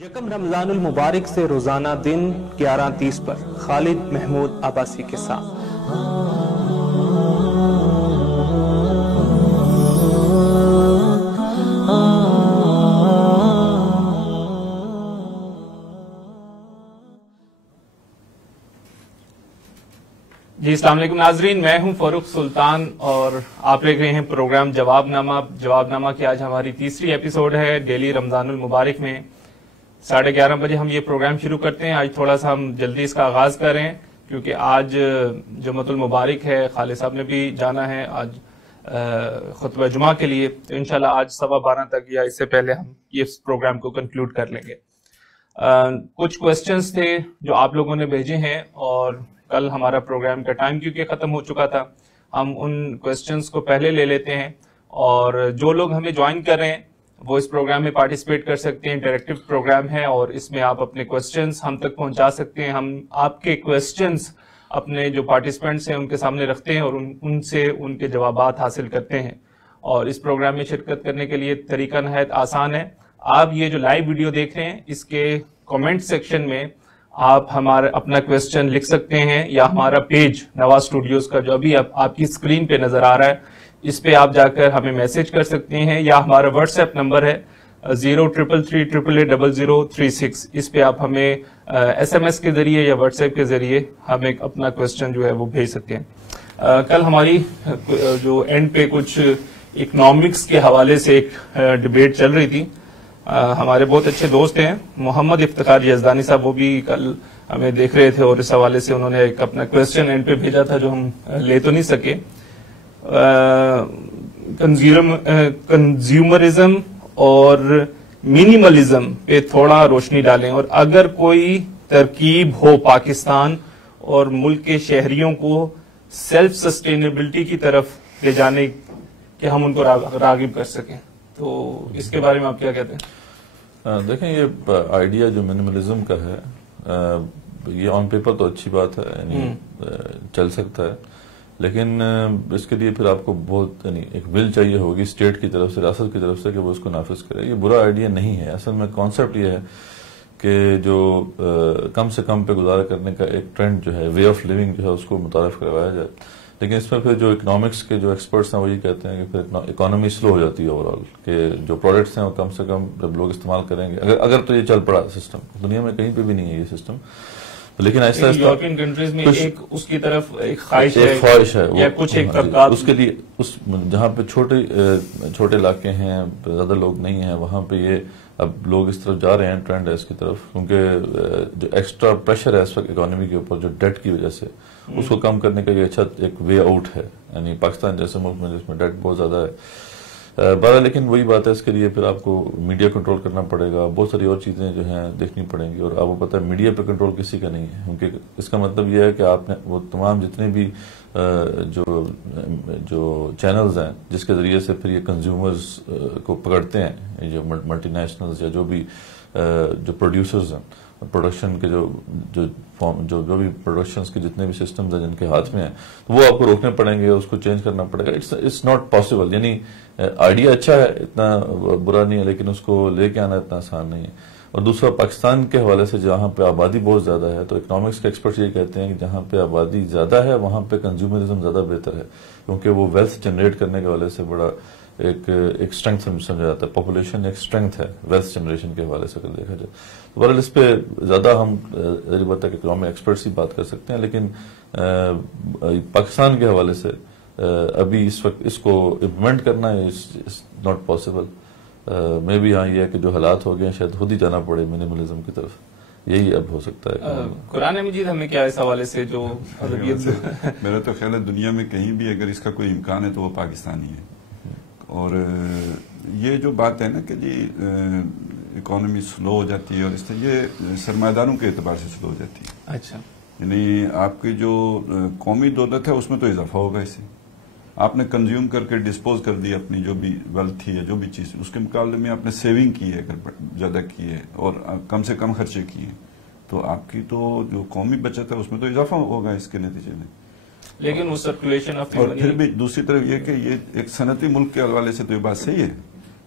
یکم رمضان المبارک سے روزانہ دن 11:30 پر خالد محمود عباسی کے ساتھ۔ جی السلام علیکم ناظرین، میں ہوں فاروق سلطان اور آپ دیکھ رہے ہیں پروگرام جواب نامہ کی آج ہماری تیسری ایپیسوڈ ہے ڈیلی رمضان المبارک میں 11:30 بجے ہم یہ پروگرام شروع کرتے ہیں۔ آج تھوڑا سا ہم جلدی اس کا آغاز کر رہے ہیں کیونکہ آج جمعۃ المبارک ہے، خالد صاحب نے بھی جانا ہے آج خطبہ جمعہ کے لیے، تو انشاءاللہ آج 12:15 تک یا اس سے پہلے ہم یہ پروگرام کو کنکلوڈ کر لیں گے۔ کچھ کوسچنز تھے جو آپ لوگوں نے بھیجے ہیں اور کل ہمارا پروگرام کا ٹائم کیونکہ ختم ہو چکا تھا، ہم ان کوسچنز کو پہلے لے لیتے ہیں اور جو لوگ ہمیں جوائن کر رہے ہیں وہ اس پروگرام میں پارٹیسپیٹ کر سکتے ہیں۔ انٹریکٹیو پروگرام ہے اور اس میں آپ اپنے کوسچنز ہم تک پہنچا سکتے ہیں، ہم آپ کے کوسچنز اپنے جو پارٹیسپینٹس ہیں ان کے سامنے رکھتے ہیں اور ان سے ان کے جوابات حاصل کرتے ہیں۔ اور اس پروگرام میں شرکت کرنے کے لیے طریقہ نہایت آسان ہے، آپ یہ جو لائیو ویڈیو دیکھ رہے ہیں اس کے کمنٹ سیکشن میں آپ ہمارا اپنا کوسچن لکھ سکتے ہیں، یا ہمارا پیج نواز اسٹوڈیوز کا جو ابھی آپ کی اسکرین پہ نظر آ رہا ہے اس پہ آپ جا کر ہمیں میسج کر سکتے ہیں، یا ہمارا واٹس ایپ نمبر ہے 0333880036، اس پہ آپ ہمیں ایس ایم ایس کے ذریعے یا واٹس ایپ کے ذریعے ہمیں اپنا کوسچن جو ہے وہ بھیج سکتے ہیں۔ کل ہماری جو اینڈ پہ کچھ اکنامکس کے حوالے سے ایک ڈبیٹ چل رہی تھی، ہمارے بہت اچھے دوست ہیں محمد افتخار یزدانی صاحب، وہ بھی کل ہمیں دیکھ رہے تھے اور اس حوالے سے انہوں نے ایک اپنا کوسچن اینڈ پہ بھیجا تھا جو ہم لے تو نہیں سکے۔ کنزیومرزم اور منیملزم پہ تھوڑا روشنی ڈالیں، اور اگر کوئی ترکیب ہو پاکستان اور ملک کے شہریوں کو سیلف سسٹینیبلٹی کی طرف لے جانے کہ ہم ان کو راغب کر سکیں، تو اس کے بارے میں آپ کیا کہتے ہیں؟ دیکھیں، یہ آئیڈیا جو منیملزم کا ہے یہ آن پیپر تو اچھی بات ہے، یعنی چل سکتا ہے، لیکن اس کے لیے پھر آپ کو بہت یعنی ایک ول چاہیے ہوگی اسٹیٹ کی طرف سے، ریاست کی طرف سے کہ وہ اس کو نافذ کرے۔ یہ برا آئیڈیا نہیں ہے، اصل میں کانسیپٹ یہ ہے کہ جو کم سے کم پہ گزارا کرنے کا ایک ٹرینڈ جو ہے، وے آف لیونگ جو ہے، اس کو متعارف کروایا جائے۔ لیکن اس میں پھر جو اکنامکس کے جو ایکسپرٹس ہیں وہ یہ کہتے ہیں کہ پھر اکانومی سلو ہو جاتی ہے اوور آل، کہ جو پروڈکٹس ہیں وہ کم سے کم جب لوگ استعمال کریں گے، اگر تو یہ چل پڑا سسٹم، دنیا میں کہیں پہ بھی نہیں ہے یہ سسٹم، لیکن ایسا یورپین کنٹریز میں ایک اس کی طرف ایک خواہش ہے یا کچھ ایک طبقات اس کے لیے جہاں پہ چھوٹے علاقے ہیں، زیادہ لوگ نہیں ہیں، وہاں پہ یہ اب لوگ اس طرف جا رہے ہیں، ٹرینڈ ہے اس کی طرف، کیونکہ جو ایکسٹرا پریشر ہے اس وقت اکانومی کے اوپر جو ڈیٹ کی وجہ سے، اس کو کم کرنے کا یہ اچھا ایک وے آؤٹ ہے، یعنی پاکستان جیسے ملک میں جس میں ڈیٹ بہت زیادہ ہے بارہ، لیکن وہی بات ہے، اس کے لیے پھر آپ کو میڈیا کنٹرول کرنا پڑے گا، بہت ساری اور چیزیں جو ہیں دیکھنی پڑیں گی، اور آپ کو پتہ ہے میڈیا پہ کنٹرول کسی کا نہیں ہے، کیونکہ اس کا مطلب یہ ہے کہ آپ نے وہ تمام جتنے بھی جو چینلز ہیں جس کے ذریعے سے پھر یہ کنزیومرز کو پکڑتے ہیں، جو ملٹی نیشنلز یا جو بھی جو پروڈیوسرز ہیں، پروڈکشن کے جو بھی پروڈکشنز کے جتنے بھی سسٹمز ہیں جن کے ہاتھ میں ہیں، وہ آپ کو روکنے پڑیں گے، اس کو چینج کرنا پڑے گا۔ اٹس ناٹ پاسبل، یعنی آئیڈیا اچھا ہے، اتنا برا نہیں ہے، لیکن اس کو لے کے آنا اتنا آسان نہیں ہے۔ اور دوسرا، پاکستان کے حوالے سے جہاں پہ آبادی بہت زیادہ ہے، تو اکنامکس کے ایکسپرٹس یہ کہتے ہیں کہ جہاں پہ آبادی زیادہ ہے وہاں پہ کنزیومرزم زیادہ بہتر ہے، کیونکہ وہ ویلتھ جنریٹ کرنے کے حوالے سے بڑا ایک اسٹرینتھ سمجھا جاتا ہے، پاپولیشن ایک اسٹرینتھ ہے ویلتھ جنریشن کے حوالے سے اگر دیکھا جائے۔ تو بہرحال اس پہ زیادہ ہم بات ہے کہ اکنامک ایکسپرٹس ہی بات کر سکتے ہیں، لیکن پاکستان کے حوالے سے ابھی اس وقت اس کو امپلیمنٹ کرنا از ناٹ پاسبل۔ میں بھی یہ ہے کہ جو حالات ہو گئے شاید خود ہی جانا پڑے منیملزم کی طرف، یہی اب ہو سکتا ہے۔ قرآن مجید ہمیں کیا اس حوالے سے جو میرا تو خیال ہے دنیا میں کہیں بھی اگر اس کا کوئی امکان ہے تو وہ پاکستان ہی ہے۔ اور یہ جو بات ہے نا کہ جی اکانومی سلو ہو جاتی ہے، اور اس طرح یہ سرمایہ داروں کے اعتبار سے سلو ہو جاتی ہے۔ اچھا، یعنی آپ کی جو قومی دولت ہے اس میں تو اضافہ ہوگا، اس سے آپ نے کنزیوم کر کے ڈسپوز کر دی اپنی جو بھی ویلتھ تھی ہے، جو بھی چیز، اس کے مقابلے میں آپ نے سیونگ کی ہے، اگر زیادہ کی ہے اور کم سے کم خرچے کیے، تو آپ کی تو جو قومی بچت ہے اس میں تو اضافہ ہوگا اس کے نتیجے میں۔ لیکن وہ سرکولیشن آف اور پھر بھی دوسری طرف یہ کہ یہ ایک صنعتی ملک کے حوالے سے تو یہ بات صحیح ہے،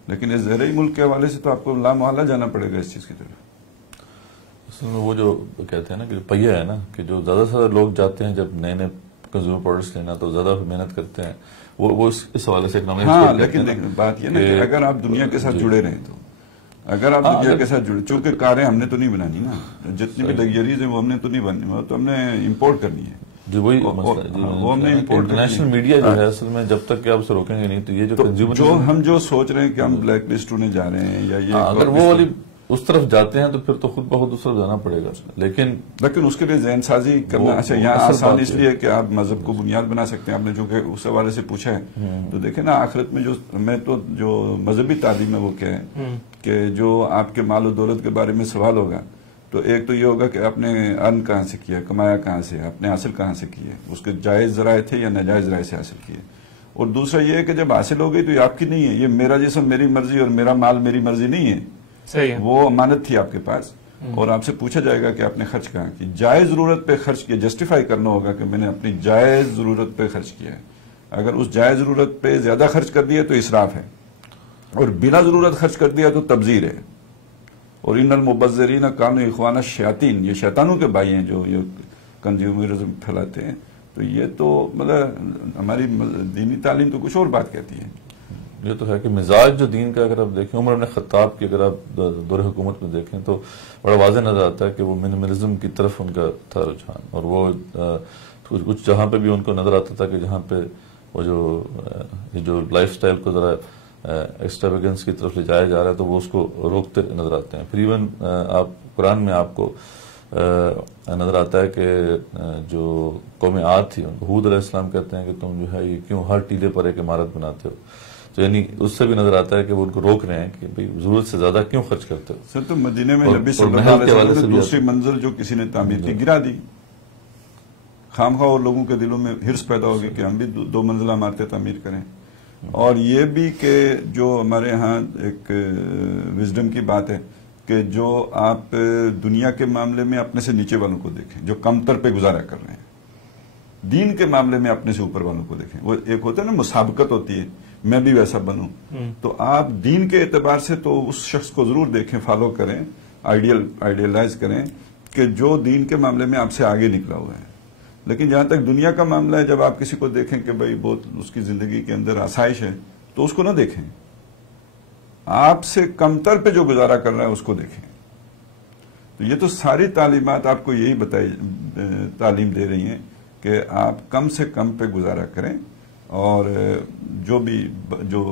لیکن اس زرعی ملک کے حوالے سے تو آپ کو لامحالہ جانا پڑے گا اس چیز کی طرف۔ اصل میں وہ جو کہتے ہیں نا کہ جو پہیہ ہے نا کہ جو زیادہ سے زیادہ لوگ جاتے ہیں جب نئے نئے کنزیومر پروڈکٹس لینا تو زیادہ محنت کرتے ہیں وہ اس حوالے سے ہاں. لیکن بات یہ نا کہ اگر آپ دنیا کے ساتھ جڑے رہیں تو اگر آپ دنیا کے ساتھ جڑے, چونکہ کاریں ہم نے تو نہیں بنانی نا, جتنی بھی لگژریز ہیں وہ ہم نے تو نہیں بنانی, وہ تو ہم نے امپورٹ کرنی ہے. جو وہی وہ ہم نے انٹرنیشنل میڈیا جو ہے اصل میں جب تک کہ آپ اسے روکیں گے نہیں تو یہ جو کنزیومر جو ہم جو سوچ رہے ہیں کہ ہم بلیک لسٹ ہونے جا رہے ہیں یا یہ اگر وہ والی اس طرف جاتے ہیں تو پھر تو خود بخود اس طرف جانا پڑے گا. لیکن اس کے لیے ذہن سازی کرنا اچھا یہاں آسان اس لیے کہ آپ مذہب کو بنیاد بنا سکتے ہیں. آپ نے چونکہ اس حوالے سے پوچھا ہے تو دیکھیں نا آخرت میں جو مذہبی تعلیم ہے وہ کیا ہے کہ جو آپ کے مال و دولت کے بارے میں سوال ہوگا تو ایک تو یہ ہوگا کہ آپ نے ارن کہاں سے کیا, کمایا کہاں سے, آپ نے حاصل کہاں سے کیے, اس کے جائز ذرائع تھے یا ناجائز ذرائع سے حاصل کیے. اور دوسرا یہ ہے کہ جب حاصل ہو گئی تو یہ آپ کی نہیں ہے, یہ میرا جسم میری مرضی اور میرا مال میری مرضی نہیں ہے. صحیح ہے. وہ امانت تھی آپ کے پاس اور آپ سے پوچھا جائے گا کہ آپ نے خرچ کہاں کی. جائز ضرورت پہ خرچ کیا, جسٹیفائی کرنا ہوگا کہ میں نے اپنی جائز ضرورت پہ خرچ کیا ہے. اگر اس جائز ضرورت پہ زیادہ خرچ کر دیا تو اسراف ہے, اور بنا ضرورت خرچ کر دیا تو تبذیر ہے. اور ان المبذرین کانوا اخوان الشیاطین, یہ شیطانوں کے بھائی ہیں جو یہ کنزیومرزم پھیلاتے ہیں. تو یہ تو مطلب ہماری دینی تعلیم تو کچھ اور بات کہتی ہے. یہ تو ہے کہ مزاج جو دین کا اگر آپ دیکھیں عمر بن خطاب کی اگر آپ دور حکومت میں دیکھیں تو بڑا واضح نظر آتا ہے کہ وہ منملزم کی طرف ان کا تھا رجحان. اور وہ کچھ جہاں پہ بھی ان کو نظر آتا تھا کہ جہاں پہ وہ جو لائف سٹائل کو ذرا ایکسٹراویگنس کی طرف لے جایا جا رہا ہے تو وہ اس کو روکتے نظر آتے ہیں. پھر ایون آپ قرآن میں آپ کو نظر آتا ہے کہ جو قوم عاد تھی ان کو حود علیہ السلام کہتے ہیں کہ تم جو ہے یہ کیوں ہر ٹیلے پر ایک عمارت بناتے ہو. تو یعنی اس سے بھی نظر آتا ہے کہ وہ ان کو روک رہے ہیں کہ بھئی ضرورت سے زیادہ کیوں خرچ کرتے ہو. سر تو مدینے میں نبی صلی اللہ علیہ وسلم نے دوسری منزل جو کسی نے تعمیر کی گرا دی. خامخواہ اور لوگوں کے دلوں میں ہرس پیدا ہوگی کہ ہم بھی 2 منزلہ عمارتیں تعمیر کریں. اور یہ بھی کہ جو ہمارے ہاں ایک وزڈم کی بات ہے کہ جو آپ دنیا کے معاملے میں اپنے سے نیچے والوں کو دیکھیں جو کم تر پہ گزارا کر رہے ہیں, دین کے معاملے میں اپنے سے اوپر والوں کو دیکھیں. وہ ایک ہوتا ہے نا مسابقت ہوتی ہے, میں بھی ویسا بنوں. تو آپ دین کے اعتبار سے تو اس شخص کو ضرور دیکھیں, فالو کریں, آئیڈیلائز کریں کہ جو دین کے معاملے میں آپ سے آگے نکلا ہوا ہے. لیکن جہاں تک دنیا کا معاملہ ہے, جب آپ کسی کو دیکھیں کہ بھئی بہت اس کی زندگی کے اندر آسائش ہے تو اس کو نہ دیکھیں, آپ سے کم تر پہ جو گزارا کر رہا ہے اس کو دیکھیں. تو یہ تو ساری تعلیمات آپ کو یہی تعلیم دے رہی ہیں کہ آپ کم سے کم پہ گزارا کریں اور جو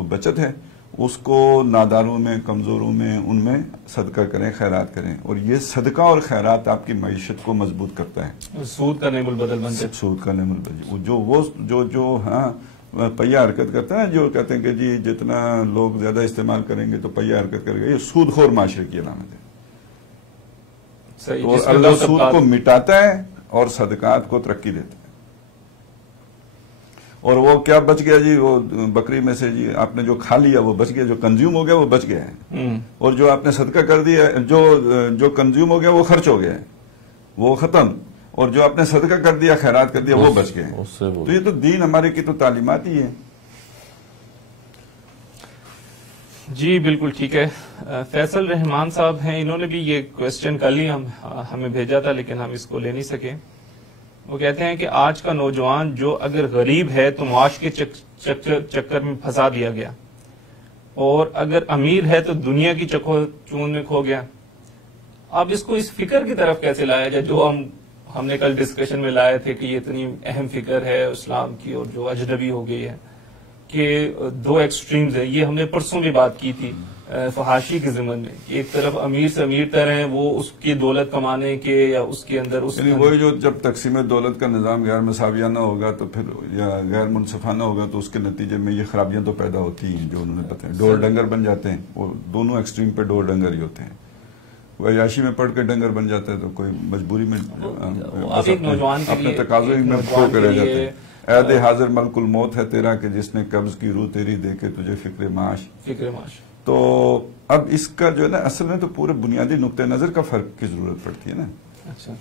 بچت ہے اس کو ناداروں میں, کمزوروں میں, ان میں صدقہ کریں, خیرات کریں. اور یہ صدقہ اور خیرات آپ کی معیشت کو مضبوط کرتا ہے. سود کا نعم البدل بنتے ہیں. سود کا نعم البدل جو ہاں پہیہ حرکت کرتا ہے, جو کہتے ہیں کہ جی جتنا لوگ زیادہ استعمال کریں گے تو پہیہ حرکت کرے گا, یہ سود خور معاشرے کی علامت ہے. اور اللہ سود کو مٹاتا ہے اور صدقات کو ترقی دیتا ہے. اور وہ کیا بچ گیا جی, وہ بکری میں سے جی آپ نے جو کھا لیا وہ بچ گیا, جو کنزیوم ہو گیا وہ بچ گیا ہے. اور جو آپ نے صدقہ کر دیا, جو کنزیوم ہو گیا وہ خرچ ہو گیا ہے, وہ ختم. اور جو آپ نے صدقہ کر دیا, خیرات کر دیا, وہ بچ گئے. تو یہ تو دین ہمارے کی تو تعلیمات ہی ہے. جی بالکل ٹھیک ہے. فیصل رحمان صاحب ہیں, انہوں نے بھی یہ کوسچن کل ہی ہمیں بھیجا تھا لیکن ہم اس کو لے نہیں سکے. وہ کہتے ہیں کہ آج کا نوجوان جو اگر غریب ہے تو معاش کے چکر میں پھنسا دیا گیا, اور اگر امیر ہے تو دنیا کی چون میں کھو گیا. اب اس کو اس فکر کی طرف کیسے لایا جائے جو ہم نے کل ڈسکشن میں لائے تھے کہ یہ اتنی اہم فکر ہے اسلام کی اور جو اجنبی ہو گئی ہے کہ 2 ایکسٹریمز ہیں. یہ ہم نے پرسوں بھی بات کی تھی فحاشی کے ضمن میں, ایک طرف امیر سے امیر تر ہیں وہ اس کی دولت کمانے کے یا اس کے اندر وہی جو جب تقسیم دولت کا نظام غیر مساویانہ ہوگا تو پھر یا غیر منصفانہ ہوگا تو اس کے نتیجے میں یہ خرابیاں تو پیدا ہوتی ہیں جو انہوں نے پتہ ہے. ڈور ڈنگر بن جاتے ہیں, وہ دونوں ایکسٹریم پہ ڈور ڈنگر ہی ہوتے ہیں. وہ عیاشی میں پڑھ کے ڈنگر بن جاتا ہے تو کوئی مجبوری میں اپنے تقاضے میں کھو کے رہ جاتے ہیں. عہد حاضر ملک الموت ہے تیرا کہ جس نے قبض کی روح تیری دے کے تجھے فکر معاش. تو اب اس کا جو ہے نا اصل میں تو پورے بنیادی نقطہ نظر کا فرق کی ضرورت پڑتی ہے نا.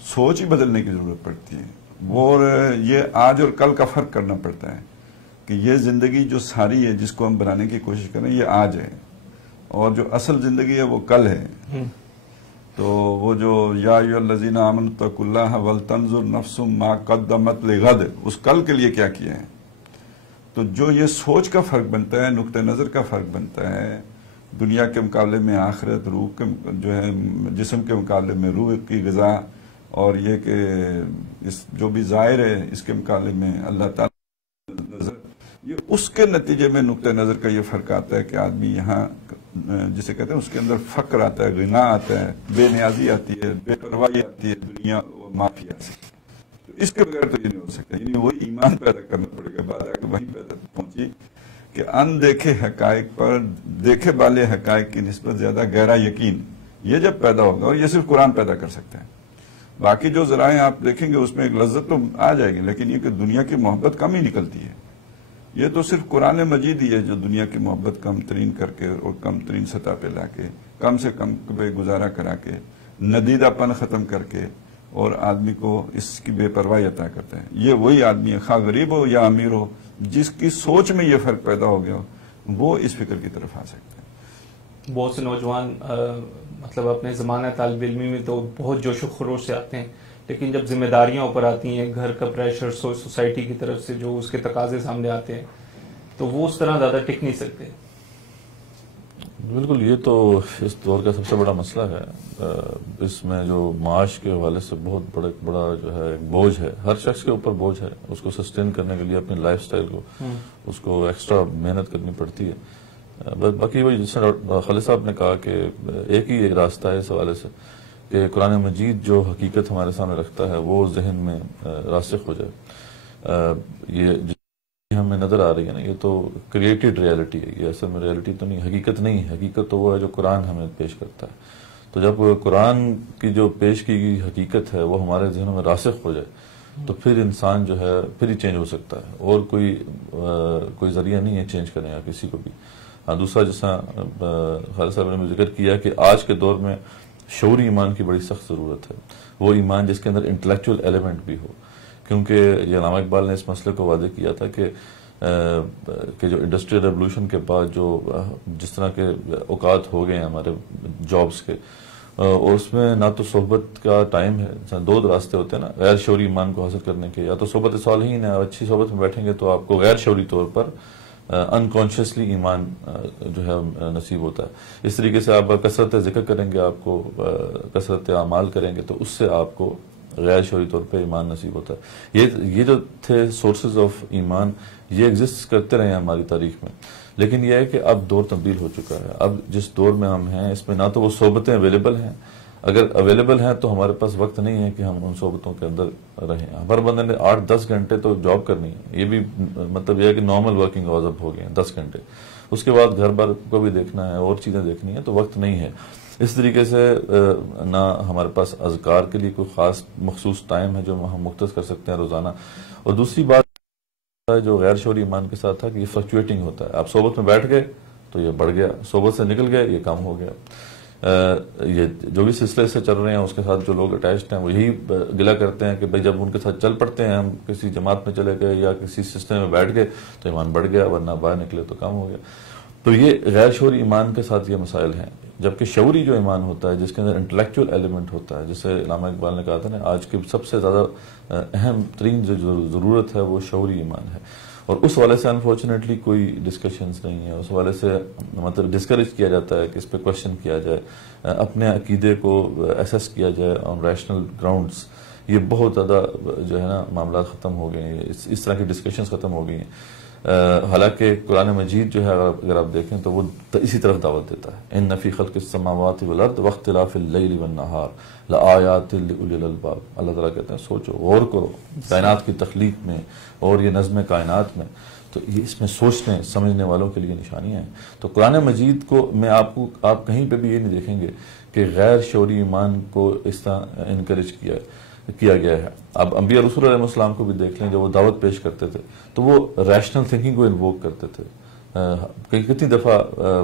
سوچ ہی بدلنے کی ضرورت پڑتی ہے. اور یہ آج اور کل کا فرق کرنا پڑتا ہے کہ یہ زندگی جو ساری ہے جس کو ہم بنانے کی کوشش کریں یہ آج ہے, اور جو اصل زندگی ہے وہ کل ہے. تو وہ جو یا ایھا الذین آمنوا اتقوا اللہ ولتنظر نفس ما قدمت لغد، اس کل کے لیے کیا کیا ہے. تو جو یہ سوچ کا فرق بنتا ہے، نقطہ نظر کا فرق بنتا ہے، دنیا کے مقابلے میں آخرت، روح کے جو ہے جسم کے مقابلے میں روح کی غذا، اور یہ کہ اس جو بھی ظاہر ہے اس کے مقابلے میں اللہ تعالیٰ نظر، یہ اس کے نتیجے میں نقطہ نظر کا یہ فرق آتا ہے کہ آدمی یہاں جسے کہتے ہیں اس کے اندر فقر آتا ہے، غنا آتا ہے، بے نیازی آتی ہے، بے پرواہی آتی ہے دنیا اور مافیا سے. تو اس کے بغیر تو یہ نہیں ہو سکتا. یعنی وہی ایمان پیدا کرنا پڑے گا. بات آ کے وہیں پیدا پہنچی کہ ان دیکھے حقائق پر دیکھے والے حقائق کی نسبت زیادہ گہرا یقین، یہ جب پیدا ہوگا، اور یہ صرف قرآن پیدا کر سکتا ہے. باقی جو ذرائع آپ دیکھیں گے اس میں ایک لذت تو آ جائے گی، لیکن یہ کہ دنیا کی محبت کم ہی نکلتی ہے. یہ تو صرف قرآن مجید ہی ہے جو دنیا کی محبت کم ترین کر کے اور کم ترین سطح پہ لا کے، کم سے کم پہ گزارا کرا کے، ندیدہ پن ختم کر کے، اور آدمی کو اس کی بے پرواہی عطا کرتا ہے. یہ وہی آدمی ہے، خواہ غریب ہو یا امیر ہو، جس کی سوچ میں یہ فرق پیدا ہو گیا وہ اس فکر کی طرف آ سکتا ہے. بہت سے نوجوان مطلب اپنے زمانہ طالب علمی میں تو بہت جوش و خروش سے آتے ہیں، لیکن جب ذمہ داریاں اوپر آتی ہیں، گھر کا پریشر، سوسائٹی کی طرف سے جو اس کے تقاضے سامنے آتے ہیں، تو وہ اس طرح زیادہ ٹک نہیں سکتے. بالکل، یہ تو اس دور کا سب سے بڑا مسئلہ ہے. اس میں جو معاش کے حوالے سے بہت بڑا جو ہے ایک بوجھ ہے، ہر شخص کے اوپر بوجھ ہے. اس کو سسٹین کرنے کے لیے اپنی لائف سٹائل کو اس کو ایکسٹرا محنت کرنی پڑتی ہے. باقی وہی جس طرح خالد صاحب نے کہا کہ ایک ہی راستہ ہے اس حوالے سے کہ قرآن مجید جو حقیقت ہمارے سامنے رکھتا ہے وہ ذہن میں راسخ ہو جائے. یہ ہمیں نظر آ رہی ہے نا، یہ تو کریٹڈ ریالٹی ہے، یہ اصل میں ریالٹی تو نہیں، حقیقت نہیں ہے. حقیقت تو وہ ہے جو قرآن ہمیں پیش کرتا ہے. تو جب قرآن کی جو پیش کی گئی حقیقت ہے وہ ہمارے ذہنوں میں راسخ ہو جائے تو پھر انسان جو ہے پھر ہی چینج ہو سکتا ہے، اور کوئی ذریعہ نہیں ہے چینج کرنے کا کسی کو بھی. دوسرا جیسا خالد صاحب نے بھی ذکر کیا کہ آج کے دور میں شعوری ایمان کی بڑی سخت ضرورت ہے. وہ ایمان جس کے اندر انٹلیکچوئل ایلیمنٹ بھی ہو، کیونکہ یہ علامہ اقبال نے اس مسئلے کو واضح کیا تھا کہ جو انڈسٹریل ریولوشن کے بعد جو جس طرح کے اوقات ہو گئے ہیں ہمارے جابز کے، اور اس میں نہ تو صحبت کا ٹائم ہے. دو راستے ہوتے ہیں نا غیر شعوری ایمان کو حاصل کرنے کے، یا تو صحبت صالحین ہے، اچھی صحبت میں بیٹھیں گے تو آپ کو غیر شعوری طور پر انکانشیسلی ایمان جو ہے نصیب ہوتا ہے. اس طریقے سے آپ کثرت ذکر کریں گے، آپ کو کثرت اعمال کریں گے تو اس سے آپ کو غیر شعوری طور پہ ایمان نصیب ہوتا ہے. یہ جو تھے سورسز آف ایمان، یہ ایگزسٹ کرتے رہے ہیں ہماری تاریخ میں، لیکن یہ ہے کہ اب دور تبدیل ہو چکا ہے. اب جس دور میں ہم ہیں اس میں نہ تو وہ صحبتیں اویلیبل ہیں، اگر اویلیبل ہیں تو ہمارے پاس وقت نہیں ہے کہ ہم ان صحبتوں کے اندر رہیں. ہر بندے نے 8-10 گھنٹے تو جاب کرنی ہے، یہ بھی مطلب یہ ہے کہ نارمل ورکنگ آورز اب ہو گئے ہیں 10 گھنٹے. اس کے بعد گھر بار کو بھی دیکھنا ہے اور چیزیں دیکھنی ہے تو وقت نہیں ہے. اس طریقے سے نہ ہمارے پاس اذکار کے لیے کوئی خاص مخصوص ٹائم ہے جو ہم مختص کر سکتے ہیں روزانہ. اور دوسری بات جو غیر شعوری ایمان کے ساتھ تھا کہ یہ فلکچویٹنگ ہوتا ہے. آپ صحبت میں بیٹھ گئے تو یہ بڑھ گیا، صحبت سے نکل گئے یہ کم ہو گیا. یہ جو بھی سلسلے سے چل رہے ہیں اس کے ساتھ جو لوگ اٹیچڈ ہیں وہ یہی گلا کرتے ہیں کہ بھئی جب ان کے ساتھ چل پڑتے ہیں، ہم کسی جماعت میں چلے گئے یا کسی سلسلے میں بیٹھ گئے تو ایمان بڑھ گیا، ورنہ باہر نکلے تو کم ہو گیا. تو یہ غیر شعوری ایمان کے ساتھ یہ مسائل ہیں. جبکہ شعوری جو ایمان ہوتا ہے جس کے اندر انٹلیکچوئل ایلیمنٹ ہوتا ہے، جسے علامہ اقبال نے کہا تھا نا آج کی سب سے زیادہ اہم ترین جو ضرورت ہے وہ شعوری ایمان ہے. اور اس حوالے سے انفارچونیٹلی کوئی ڈسکشنز نہیں ہے. اس حوالے سے مطلب ڈسکریج کیا جاتا ہے کہ اس پہ کوشچن کیا جائے، اپنے عقیدے کو ایسیس کیا جائے آن ریشنل گراؤنڈز. یہ بہت زیادہ جو ہے نا معاملات ختم ہو گئے ہیں، اس طرح کی ڈسکشنز ختم ہو گئی ہیں. حالانکہ قرآن مجید جو ہے اگر آپ دیکھیں تو وہ اسی طرف دعوت دیتا ہے. ان فی خلق السماوات والارض واختلاف اللیل والنہار لآیات لأولی الالباب. اللہ تعالیٰ کہتے ہیں سوچو، غور کرو کائنات کی تخلیق میں اور یہ نظم کائنات میں، تو یہ اس میں سوچنے سمجھنے والوں کے لیے نشانیاں ہیں. تو قرآن مجید کو میں آپ کہیں پہ بھی یہ نہیں دیکھیں گے کہ غیر شعوری ایمان کو اس طرح انکریج کیا گیا ہے. اب انبیاء رسول علیہ السلام کو بھی دیکھ لیں، جب وہ دعوت پیش کرتے تھے تو وہ ریشنل تھنکنگ کو انووک کرتے تھے. کتنی دفعہ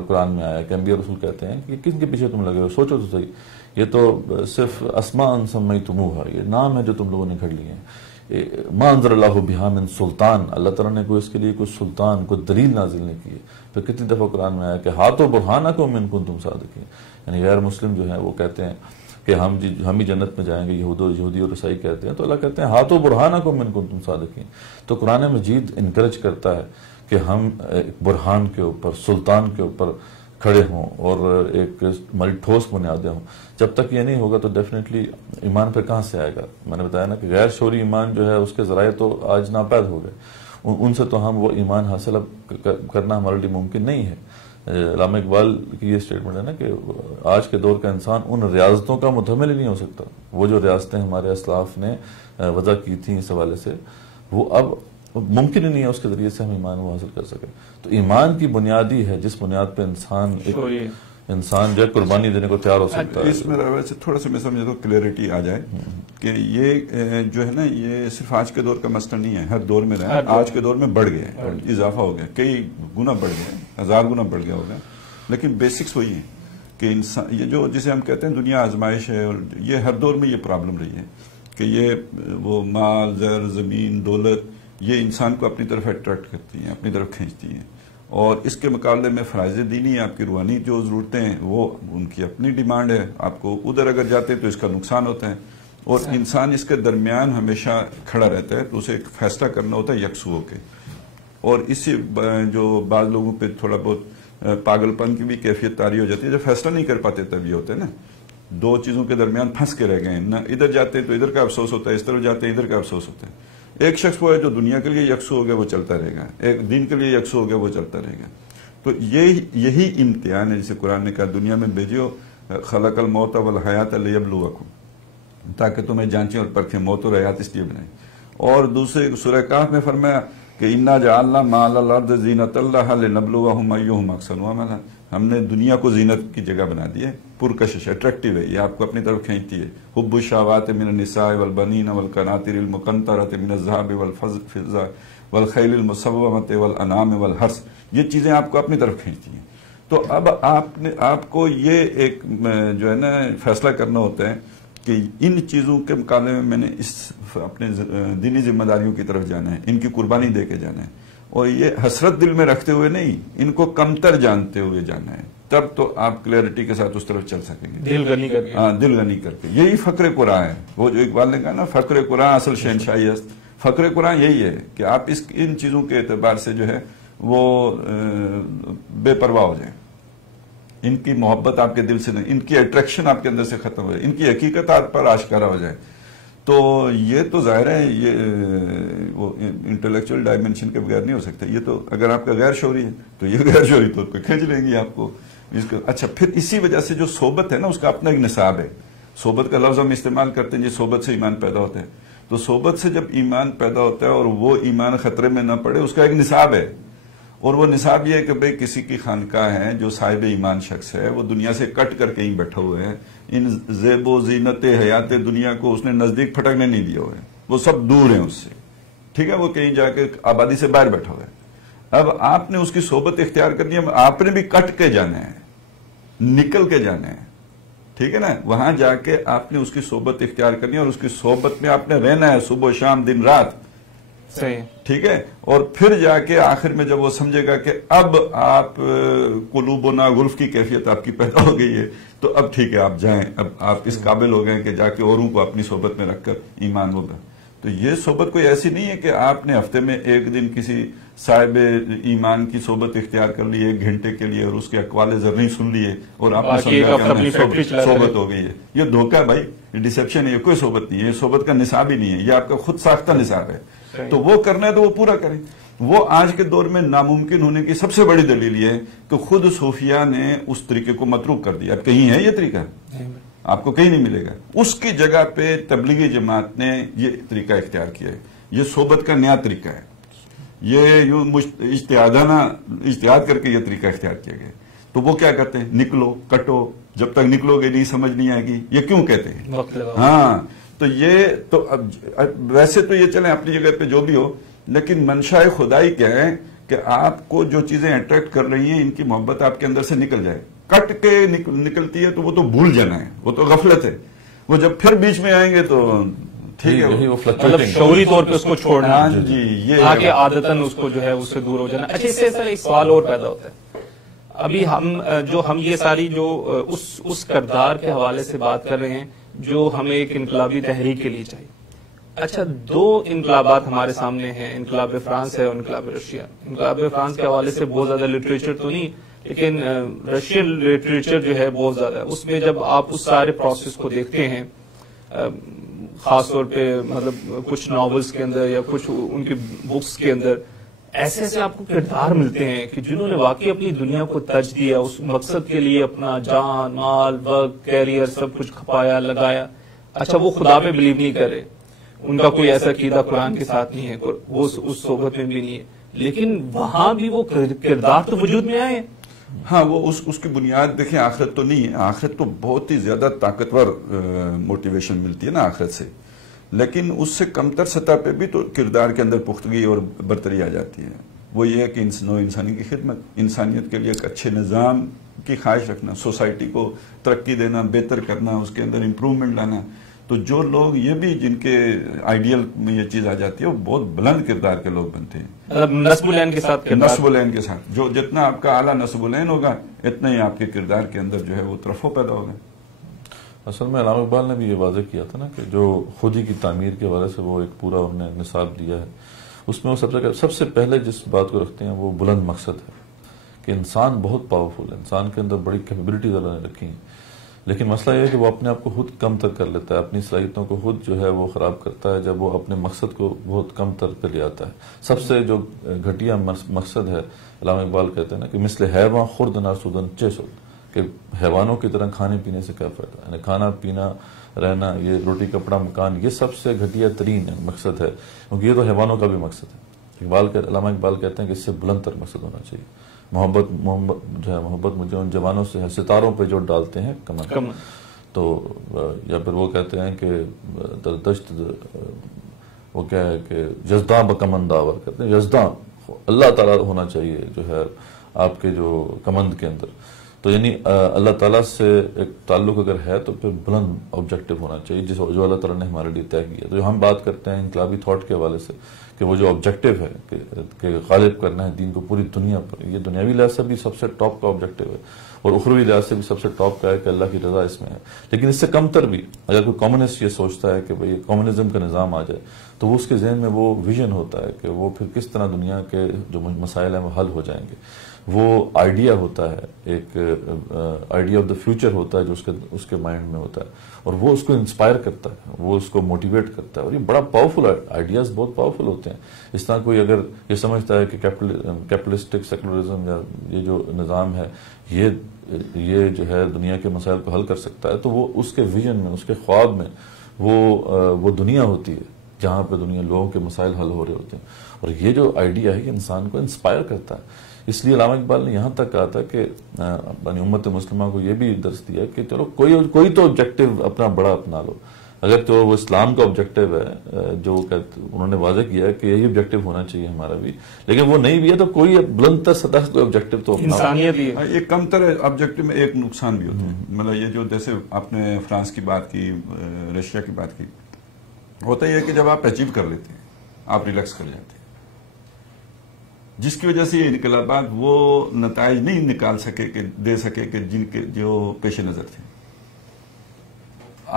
قرآن میں آیا کہ انبیاء رسول کہتے ہیں کہ کن کے پیچھے تم لگے ہو، سوچو تو صحیح، یہ تو صرف اسماء سمیتموہا، یہ نام ہے جو تم لوگوں نے گھڑ لیے ہیں. ما انزل اللہ بہا من سلطان، اللہ تعالیٰ نے کوئی اس کے لیے کوئی سلطان کوئی دلیل نازل نہیں کی ہے. پھر کتنی دفعہ قرآن میں آیا کہ ہاتھوں برہانکم ان کنتم صادقین، یعنی غیر مسلم جو ہیں وہ کہتے ہیں کہ ہم ہی جنت میں جائیں گے، یہودی اور عیسائی کہتے ہیں، تو اللہ کہتے ہیں ہاتھوں برہانکم ان کنتم صادقین. تو قرآن مجید انکریج کرتا ہے کہ ہم ایک برہان کے اوپر، سلطان کے اوپر کھڑے ہوں اور ایک ہماری ٹھوس بنیادیں ہوں. جب تک یہ نہیں ہوگا تو ڈیفینیٹلی ایمان پہ کہاں سے آئے گا؟ میں نے بتایا نا کہ غیر شعوری ایمان جو ہے اس کے ذرائع تو آج ناپید ہو گئے، ان سے تو ہم وہ ایمان حاصل اب کرنا ہمارے لیے ممکن نہیں ہے. علامہ اقبال کی یہ اسٹیٹمنٹ ہے نا کہ آج کے دور کا انسان ان ریاضتوں کا متحمل ہی نہیں ہو سکتا. وہ جو ریاضتیں ہمارے اسلاف نے وضع کی تھیں اس حوالے سے، وہ اب ممکن ہی نہیں ہے اس کے ذریعے سے ہم ایمان وہ حاصل کر سکیں. تو ایمان کی بنیادی ہے جس بنیاد پہ انسان جو ہے قربانی دینے کو تیار ہو سکتا ہے. اس میں ویسے تھوڑا سا میں سمجھتا ہوں کلیئرٹی آ جائے کہ یہ جو ہے نا یہ صرف آج کے دور کا مسئلہ نہیں ہے، ہر دور میں رہا. آج کے دور میں بڑھ گیا ہے، اضافہ ہو گیا، کئی گنا بڑھ گیا، 1000 گنا بڑھ گیا ہوگا. لیکن بیسکس وہی ہے کہ انسان یہ جو جسے ہم کہتے ہیں دنیا آزمائش ہے، اور یہ ہر دور میں یہ پرابلم رہی ہے کہ یہ وہ مال، زر، زمین، دولت یہ انسان کو اپنی طرف اٹریکٹ کرتی ہیں، اپنی طرف کھینچتی ہیں. اور اس کے مقابلے میں فرائض دینی، آپ کی روحانی جو ضرورتیں ہیں وہ ان کی اپنی ڈیمانڈ ہے. آپ کو ادھر اگر جاتے ہیں تو اس کا نقصان ہوتا ہے، اور انسان اس کے درمیان ہمیشہ کھڑا رہتا ہے. تو اسے ایک فیصلہ کرنا ہوتا ہے یکسو ہو کے. اور اسی جو بعض لوگوں پہ تھوڑا بہت پاگل پن کی بھی کیفیت طاری ہو جاتی ہے، جب فیصلہ نہیں کر پاتے تب یہ ہوتا ہے نا، دو چیزوں کے درمیان پھنس کے رہ گئے ہیں. نہ ادھر جاتے ہیں تو ادھر کا افسوس ہوتا ہے، اس طرف جاتے ہیں ادھر کا افسوس ہوتا ہے. ایک شخص وہ ہے جو دنیا کے لیے یکسو ہو گیا، وہ چلتا رہے گا، ایک دین کے لیے یکسو ہو گیا، وہ چلتا رہے گا. تو یہی امتحان ہے جسے قرآن نے کہا دنیا میں بھیجو خلق الموت والحیات لیبلوکم، تاکہ تمہیں جانچیں اور پرکھیں، موت اور حیات اس لیے بنائیں. اور دوسرے سورہ کہف میں فرمایا کہ انا جعلنا ما علی الارض زینۃ لہا لنبلوہم ایہم احسن عملا. ہم نے دنیا کو زینت کی جگہ بنا دی ہے، پرکشش، اٹریکٹیو ہے، یہ آپ کو اپنی طرف کھینچتی ہے. حب الشہوات من النساء والبنین والقناطر المقنطرۃ من الذهب والفضة والخیل المسومۃ والانعام والحرث، یہ چیزیں آپ کو اپنی طرف کھینچتی ہیں. تو اب آپ کو یہ ایک جو ہے نا فیصلہ کرنا ہوتا ہے کہ ان چیزوں کے مقابلے میں میں نے اس اپنے دینی ذمہ داریوں کی طرف جانا ہے، ان کی قربانی دے کے جانا ہے، اور یہ حسرت دل میں رکھتے ہوئے نہیں، ان کو کمتر جانتے ہوئے جانا ہے. تب تو آپ کلیئرٹی کے ساتھ اس طرف چل سکیں گے، دل غنی کر کے. ہاں، دل غنی کر کے. یہی فقر قرآن ہے، وہ جو اقبال نے کہا نا فقر قرآن اصل شہنشاہی است. فقر قرآن یہی ہے کہ آپ ان چیزوں کے اعتبار سے جو ہے وہ بے پرواہ ہو جائیں، ان کی محبت آپ کے دل سے نہیں، ان کی اٹریکشن آپ کے اندر سے ختم ہو جائے، ان کی حقیقت آپ پر آشکارا ہو جائے. تو یہ تو ظاہر ہے یہ وہ انٹلیکچوئل ڈائمنشن کے بغیر نہیں ہو سکتا. یہ تو اگر آپ کا غیر شعوری ہے تو یہ غیر شعوری تو کھینچ لیں گی آپ کو اس کو. اچھا، پھر اسی وجہ سے جو صحبت ہے نا اس کا اپنا ایک نصاب ہے. صحبت کا لفظ ہم استعمال کرتے ہیں، جی صحبت سے ایمان پیدا ہوتا ہے. تو صحبت سے جب ایمان پیدا ہوتا ہے اور وہ ایمان خطرے میں نہ پڑے، اس کا ایک نصاب ہے. اور وہ نصاب یہ ہے کہ بھئی کسی کی خانقاہ ہے جو صاحب ایمان شخص ہے، وہ دنیا سے کٹ کر کے ہی بیٹھا ہوا ہے، ان زیب و زینت حیات دنیا کو اس نے نزدیک پھٹکنے نہیں دیا ہوا ہے، وہ سب دور ہیں اس سے. ٹھیک ہے، وہ کہیں جا کے آبادی سے باہر بیٹھا ہوا ہے. اب آپ نے اس کی صحبت اختیار کرنی ہے، آپ نے بھی کٹ کے جانا ہے، نکل کے جانا ہے. ٹھیک ہے نا، وہاں جا کے آپ نے اس کی صحبت اختیار کرنی ہے، اور اس کی صحبت میں آپ نے رہنا ہے صبح شام دن رات. صحیح. ٹھیک ہے. اور پھر جا کے آخر میں جب وہ سمجھے گا کہ اب آپ قلوبنا غلف کی کیفیت آپ کی پیدا ہو گئی ہے، تو اب ٹھیک ہے آپ جائیں، اب آپ اس قابل ہو گئے کہ جا کے اوروں کو اپنی صحبت میں رکھ کر ایمان ہوگا. تو یہ صحبت کوئی ایسی نہیں ہے کہ آپ نے ہفتے میں ایک دن کسی صاحب ایمان کی صحبت اختیار کر لی 1 گھنٹے کے لیے اور اس کے اقوال زرعی سن لیے اور آپ نے سمجھا کہ صحبت ہو گئی ہے. یہ دھوکہ ہے بھائی، یہ ڈسیپشن ہے، یہ کوئی صحبت نہیں ہے، یہ صحبت کا نصاب ہی نہیں ہے، یہ آپ کا خود ساختہ نصاب ہے. تو وہ کرنا ہے تو وہ پورا کریں. وہ آج کے دور میں ناممکن ہونے کی سب سے بڑی دلیل یہ ہے کہ خود صوفیاء نے اس طریقے کو متروک کر دیا. اب کہیں ہے یہ طریقہ؟ آپ کو کہیں نہیں ملے گا. اس کی جگہ پہ تبلیغی جماعت نے یہ طریقہ اختیار کیا ہے. یہ صحبت کا نیا طریقہ ہے، یہ اجتہاد کر کے یہ طریقہ اختیار کیا گیا. تو وہ کیا کرتے ہیں؟ نکلو، کٹو، جب تک نکلو گے نہیں سمجھ نہیں آئے گی. یہ کیوں کہتے ہیں؟ ہاں، تو یہ تو ویسے تو یہ چلیں اپنی جگہ پہ جو بھی ہو، لیکن منشاء خدائی کیا ہے کہ آپ کو جو چیزیں اٹریکٹ کر رہی ہیں ان کی محبت آپ کے اندر سے نکل جائے. کٹ کے نکلتی ہے تو وہ تو بھول جانا ہے، وہ تو غفلت ہے. وہ جب پھر بیچ میں آئیں گے تو ٹھیک ہے، مطلب شعوری طور پہ اس کو چھوڑنا. جی، یہ آگے عادتاً اس کو جو ہے اس سے دور ہو جانا. اچھا، اس سے سر ایک سوال اور پیدا ہوتا ہے. ابھی ہم یہ ساری جو اس کردار کے حوالے سے بات کر رہے ہیں جو ہمیں ایک انقلابی تحریک کے لیے چاہیے. اچھا، 2 انقلابات ہمارے سامنے ہیں، انقلاب فرانس ہے اور انقلاب رشیا. انقلاب فرانس کے حوالے سے بہت زیادہ لٹریچر تو نہیں، لیکن رشین لٹریچر جو ہے بہت زیادہ ہے. اس میں جب آپ اس سارے پروسیس کو دیکھتے ہیں، خاص طور پہ مطلب کچھ ناولز کے اندر یا کچھ ان کی بکس کے اندر ایسے آپ کو کردار ملتے ہیں کہ جنہوں نے واقعی اپنی دنیا کو ترج دیا، اس مقصد کے لیے اپنا جان، مال، وقت، کیریئر سب کچھ کھپایا، لگایا. اچھا، وہ خدا پہ بلیو نہیں کر رہے، ان کا کوئی ایسا عقیدہ قرآن کے ساتھ نہیں ہے، وہ اس صحبت میں بھی نہیں ہے، لیکن وہاں بھی وہ کردار تو وجود میں آئے. ہاں، وہ اس کی بنیاد دیکھیں، آخرت تو نہیں ہے. آخرت تو بہت ہی زیادہ طاقتور موٹیویشن ملتی ہے نا آخرت سے، لیکن اس سے کمتر سطح پہ بھی تو کردار کے اندر پختگی اور برتری آ جاتی ہے. وہ یہ ہے کہ نوع انسانی کی خدمت، انسانیت کے لیے ایک اچھے نظام کی خواہش رکھنا، سوسائٹی کو ترقی دینا، بہتر کرنا، اس کے اندر امپروومنٹ لانا. تو جو لوگ یہ بھی جن کے آئیڈیل میں یہ چیز آ جاتی ہے وہ بہت بلند کردار کے لوگ بنتے ہیں. نصب العین کے ساتھ نصب العین کے ساتھ جو جتنا آپ کا اعلیٰ نصب العین ہوگا اتنا ہی آپ کے کردار کے اندر جو ہے وہ ترفع پیدا ہوگا. اصل میں علامہ اقبال نے بھی یہ واضح کیا تھا نا کہ جو خودی کی تعمیر کے حوالے سے وہ ایک پورا انہوں نے نصاب دیا ہے، اس میں وہ سب سے پہلے جس بات کو رکھتے ہیں وہ بلند مقصد ہے کہ انسان بہت پاورفل ہے، انسان کے اندر بڑی کیپیبلٹیز اللہ نے رکھی ہیں، لیکن مسئلہ یہ ہے کہ وہ اپنے آپ کو خود کم تر کر لیتا ہے، اپنی صلاحیتوں کو خود جو ہے وہ خراب کرتا ہے جب وہ اپنے مقصد کو بہت کم تر پہ لے آتا ہے. سب سے جو گھٹیا مقصد ہے، علامہ اقبال کہتے ہیں نا کہ مثل حیواں خرد ناسودن چیسود، کہ حیوانوں کی طرح کھانے پینے سے کیا فائدہ، یعنی کھانا پینا، رہنا، یہ روٹی کپڑا مکان، یہ سب سے گھٹیا ترین مقصد ہے، کیونکہ یہ تو حیوانوں کا بھی مقصد ہے. علامہ اقبال کہتے ہیں کہ اس سے بلند تر مقصد ہونا چاہیے. محبت مجھے ان جوانوں سے ہے ستاروں پہ جو ڈالتے ہیں کمن. تو یا پھر وہ کہتے ہیں کہ دشت وہ کیا ہے کہ یزداں بکمن داور، کہتے ہیں یزداں اللہ تعالیٰ ہونا چاہیے جو ہے آپ کے جو کمند کے اندر. تو یعنی اللہ تعالیٰ سے ایک تعلق اگر ہے تو پھر بلند آبجیکٹو ہونا چاہیے جو اللہ تعالیٰ نے ہمارے لیے طے کیا. تو جو ہم بات کرتے ہیں انقلابی تھاٹ کے حوالے سے کہ وہ جو آبجیکٹو ہے کہ غالب کرنا ہے دین کو پوری دنیا پر، یہ دنیاوی لحاظ سے بھی سب سے ٹاپ کا آبجیکٹو ہے اور اخروی لحاظ سے بھی سب سے ٹاپ کا ہے کہ اللہ کی رضا اس میں ہے. لیکن اس سے کم تر بھی اگر کوئی کمیونسٹ یہ سوچتا ہے کہ بھئی کمیونزم کا نظام آ جائے تو وہ اس کے ذہن میں وہ ویژن ہوتا ہے کہ وہ پھر کس طرح دنیا کے جو مسائل ہیں وہ حل ہو جائیں گے. وہ آئیڈیا ہوتا ہے، ایک آئیڈیا آف دا فیوچر ہوتا ہے جو اس کے مائنڈ میں ہوتا ہے اور وہ اس کو انسپائر کرتا ہے، وہ اس کو موٹیویٹ کرتا ہے. اور یہ بڑا پاورفل آئیڈیاز بہت پاورفل ہوتے ہیں. اس طرح کوئی اگر یہ سمجھتا ہے کہ کیپٹلسٹک سیکولرزم یا یہ جو نظام ہے یہ جو ہے دنیا کے مسائل کو حل کر سکتا ہے تو وہ اس کے ویژن میں، اس کے خواب میں وہ دنیا ہوتی ہے جہاں پہ دنیا لوگوں کے مسائل حل ہو رہے ہوتے ہیں. اور یہ جو آئیڈیا ہے کہ انسان کو انسپائر کرتا ہے. اس لیے علامہ اقبال نے یہاں تک کہا تھا کہ اپنی امت مسلمہ کو یہ بھی درس دیا کہ چلو کوئی تو آبجیکٹو اپنا بڑا اپنا لو. اگر تو وہ اسلام کا آبجیکٹو ہے جو انہوں نے واضح کیا ہے کہ یہی آبجیکٹو ہونا چاہیے ہمارا بھی، لیکن وہ نہیں بھی ہے تو کوئی بلند تر سطح کوئی آبجیکٹو تو انسانیت بھی ہے. ایک کم تر آبجیکٹو میں ایک نقصان بھی ہوتا ہے. مطلب یہ جو جیسے آپ نے فرانس کی بات کی، رشیا کی بات کی، ہوتا یہ ہے کہ جب آپ اچیو کر لیتے ہیں آپ ریلیکس کر جاتے ہیں، جس کی وجہ سے یہ انقلابات وہ نتائج نہیں نکال سکے کہ دے سکے کہ جن کے جو پیش نظر تھے.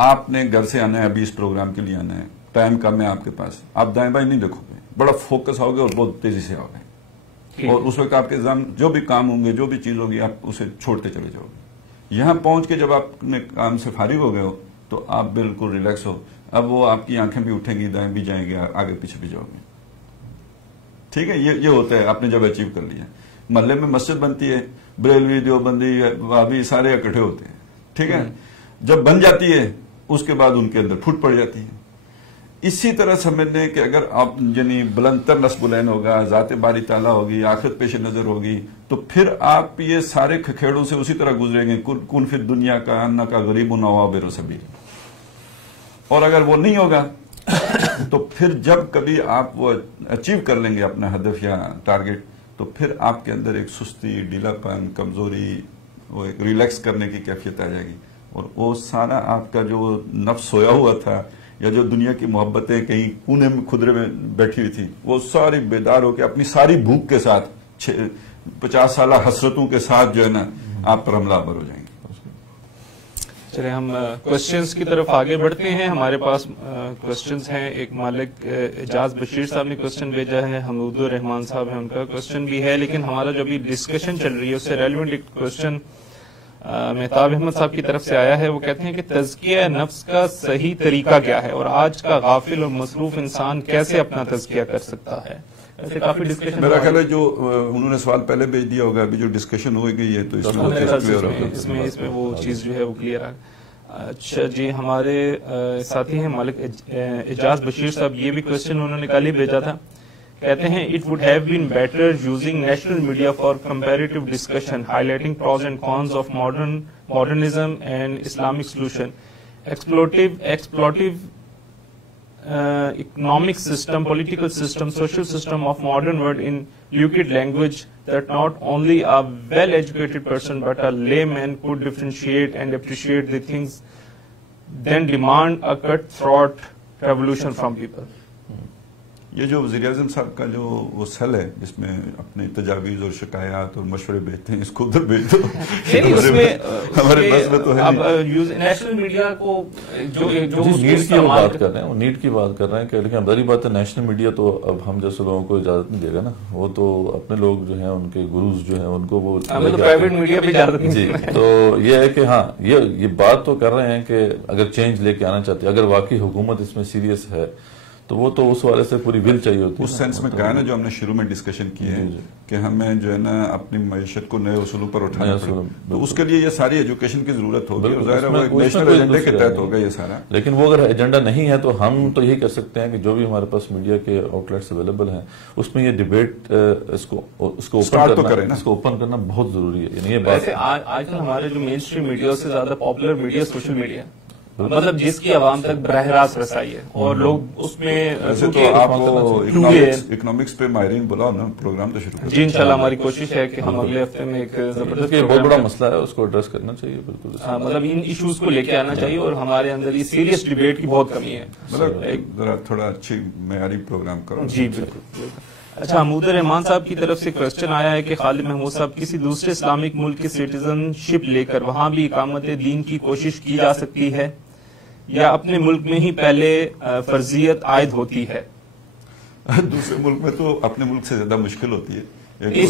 آپ نے گھر سے آنا ہے، ابھی اس پروگرام کے لیے آنا ہے، ٹائم کم ہے آپ کے پاس، آپ دائیں بائیں نہیں دیکھو گے، بڑا فوکس ہوگے اور بہت تیزی سے آؤ گے اور اس وقت آپ کے جو بھی کام ہوں گے، جو بھی چیز ہوگی، آپ اسے چھوڑتے چلے جاؤ گے. یہاں پہنچ کے جب آپ اپنے کام سے فارغ ہو گئے ہو تو آپ بالکل ریلیکس ہو. اب وہ آپ کی آنکھیں بھی اٹھیں گی، دائیں بھی جائیں گے، آگے پیچھے بھی جاؤ گے. ٹھیک ہے، یہ ہوتا ہے آپ نے جب اچیو کر لیا. محلے میں مسجد بنتی ہے، بریلوی، دیوبندی، وہابی سارے اکٹھے ہوتے ہیں. ٹھیک ہے، جب بن جاتی ہے اس کے بعد ان کے اندر پھوٹ پڑ جاتی ہے. اسی طرح سمجھ لیں کہ اگر آپ یعنی بلند تر نصب العین ہوگا، ذات باری تعالیٰ ہوگی، آخرت پیش نظر ہوگی، تو پھر آپ یہ سارے کھکھیڑوں سے اسی طرح گزریں گے. کن فی دنیا کا انا کا غریب نوابر سبیل. اور اگر وہ نہیں ہوگا تو پھر جب کبھی آپ وہ اچیو کر لیں گے اپنا ہدف یا ٹارگٹ، تو پھر آپ کے اندر ایک سستی، ڈھیلا پن، کمزوری، وہ ایک ریلیکس کرنے کی کیفیت آ جائے گی. اور وہ سارا آپ کا جو نفس سویا ہوا تھا یا جو دنیا کی محبتیں کہیں کونے میں کھدرے میں بیٹھی ہوئی تھی، وہ ساری بیدار ہو کے اپنی ساری بھوک کے ساتھ 50 سالہ حسرتوں کے ساتھ جو ہے نا آپ پر حملہ آور ہو جائیں گے. چلے ہم کوسچنز کی طرف آگے بڑھتے ہیں. ہمارے پاس کوسچنز ہیں. ایک مالک اعجاز بشیر صاحب نے کوسچن بھیجا ہے, حمود الرحمان صاحب ہیں, ان کا کوسچن بھی ہے, لیکن ہمارا جو ابھی ڈسکشن چل رہی ہے اس سے ریلیونٹ ایک کوسچن مہتاب احمد صاحب کی طرف سے آیا ہے. وہ کہتے ہیں کہ تزکیہ نفس کا صحیح طریقہ کیا ہے اور آج کا غافل اور مصروف انسان کیسے اپنا تزکیہ کر سکتا ہے؟ ایسے کافی ڈسکشن میرا خیال ہے جو انہوں نے سوال پہلے بھیج دیا ہوگا, ابھی جو ڈسکشن ہو گئی ہے تو اس میں وہ چیز جو ہے وہ کلیئر ہے. اچھا جی, ہمارے ساتھی ہیں مالک اعجاز بشیر صاحب, یہ بھی کوسچن انہوں نے کل ہی بھیجا تھا. کہتے ہیں it would have been better using national media for comparative discussion highlighting pros and cons of modernism and Islamic solution exploitative economic system, political system, social system of modern world in lucid language that not only a well-educated person but a layman could differentiate and appreciate the things, then demand a cutthroat revolution from people. یہ جو وزیر اعظم صاحب کا جو وہ cell ہے جس میں اپنے تجاویز اور شکایات اور مشورے بھیجتے ہیں, اس کو ادھر بھیج دو. ہمارے پاس میں تو ہے نیشنل میڈیا کو جو نیٹ کی بات کر رہے ہیں, وہ نیٹ کی بات کر رہے ہیں کہ لیکن بڑی بات ہے نیشنل میڈیا تو اب ہم جیسے لوگوں کو اجازت نہیں دے گا نا. وہ تو اپنے لوگ جو ہیں ان کے گروز جو ہیں ان کو وہ پرائیویٹ میڈیا بھی اجازت نہیں. جی, تو یہ ہے کہ ہاں یہ بات تو کر رہے ہیں کہ اگر چینج لے کے آنا چاہتے ہیں, اگر واقعی حکومت اس میں سیریس ہے تو وہ تو اس والے سے پوری ول چاہیے ہوتی ہے. اس سینس میں کہا نا جو ہم نے شروع میں ڈسکشن کی ہے کہ ہمیں جو ہے نا اپنی معیشت کو نئے اصولوں پر اٹھانا ہے, تو اس کے لیے یہ ساری ایجوکیشن کی ضرورت ہوگی, اور ظاہر ہے وہ ایک نیشنل ایجنڈے کے تحت ہوگا یہ سارا. لیکن وہ اگر ایجنڈا نہیں ہے تو ہم تو یہی کر سکتے ہیں کہ جو بھی ہمارے پاس میڈیا کے آؤٹ لیٹس اویلیبل ہیں اس میں یہ ڈبیٹ اس کو اوپن کرنا بہت ضروری ہے. یعنی یہ بات آج کل ہمارے جو مین اسٹریم میڈیا سے زیادہ پاپولر میڈیا سوشل میڈیا, مطلب جس کی عوام تک براہ راست رسائی ہے, اور لوگ اس میں اکنامکس پہ ماہرین بلاؤ نا, پروگرام تو شروع. جی انشاءاللہ ہماری کوشش ہے کہ ہم اگلے ہفتے میں ایک زبردست بہت بڑا مسئلہ ہے, اس کو ایڈریس کرنا چاہیے. بالکل مطلب ان ایشوز کو لے کے آنا چاہیے, اور ہمارے اندر یہ سیریس ڈیبیٹ کی بہت کمی ہے. مطلب ذرا تھوڑا اچھی معیاری پروگرام کرو. جی بالکل. اچھا, حمود الرحمان صاحب کی طرف سے کوسچن آیا ہے کہ خالد محمود صاحب کسی دوسرے اسلامک ملک کی سٹیزن شپ لے کر وہاں بھی اقامت دین کی کوشش کی جا سکتی ہے یا اپنے ملک میں ہی پہلے فرضیت عائد ہوتی ہے؟ دوسرے ملک میں تو اپنے ملک سے زیادہ مشکل ہوتی ہے.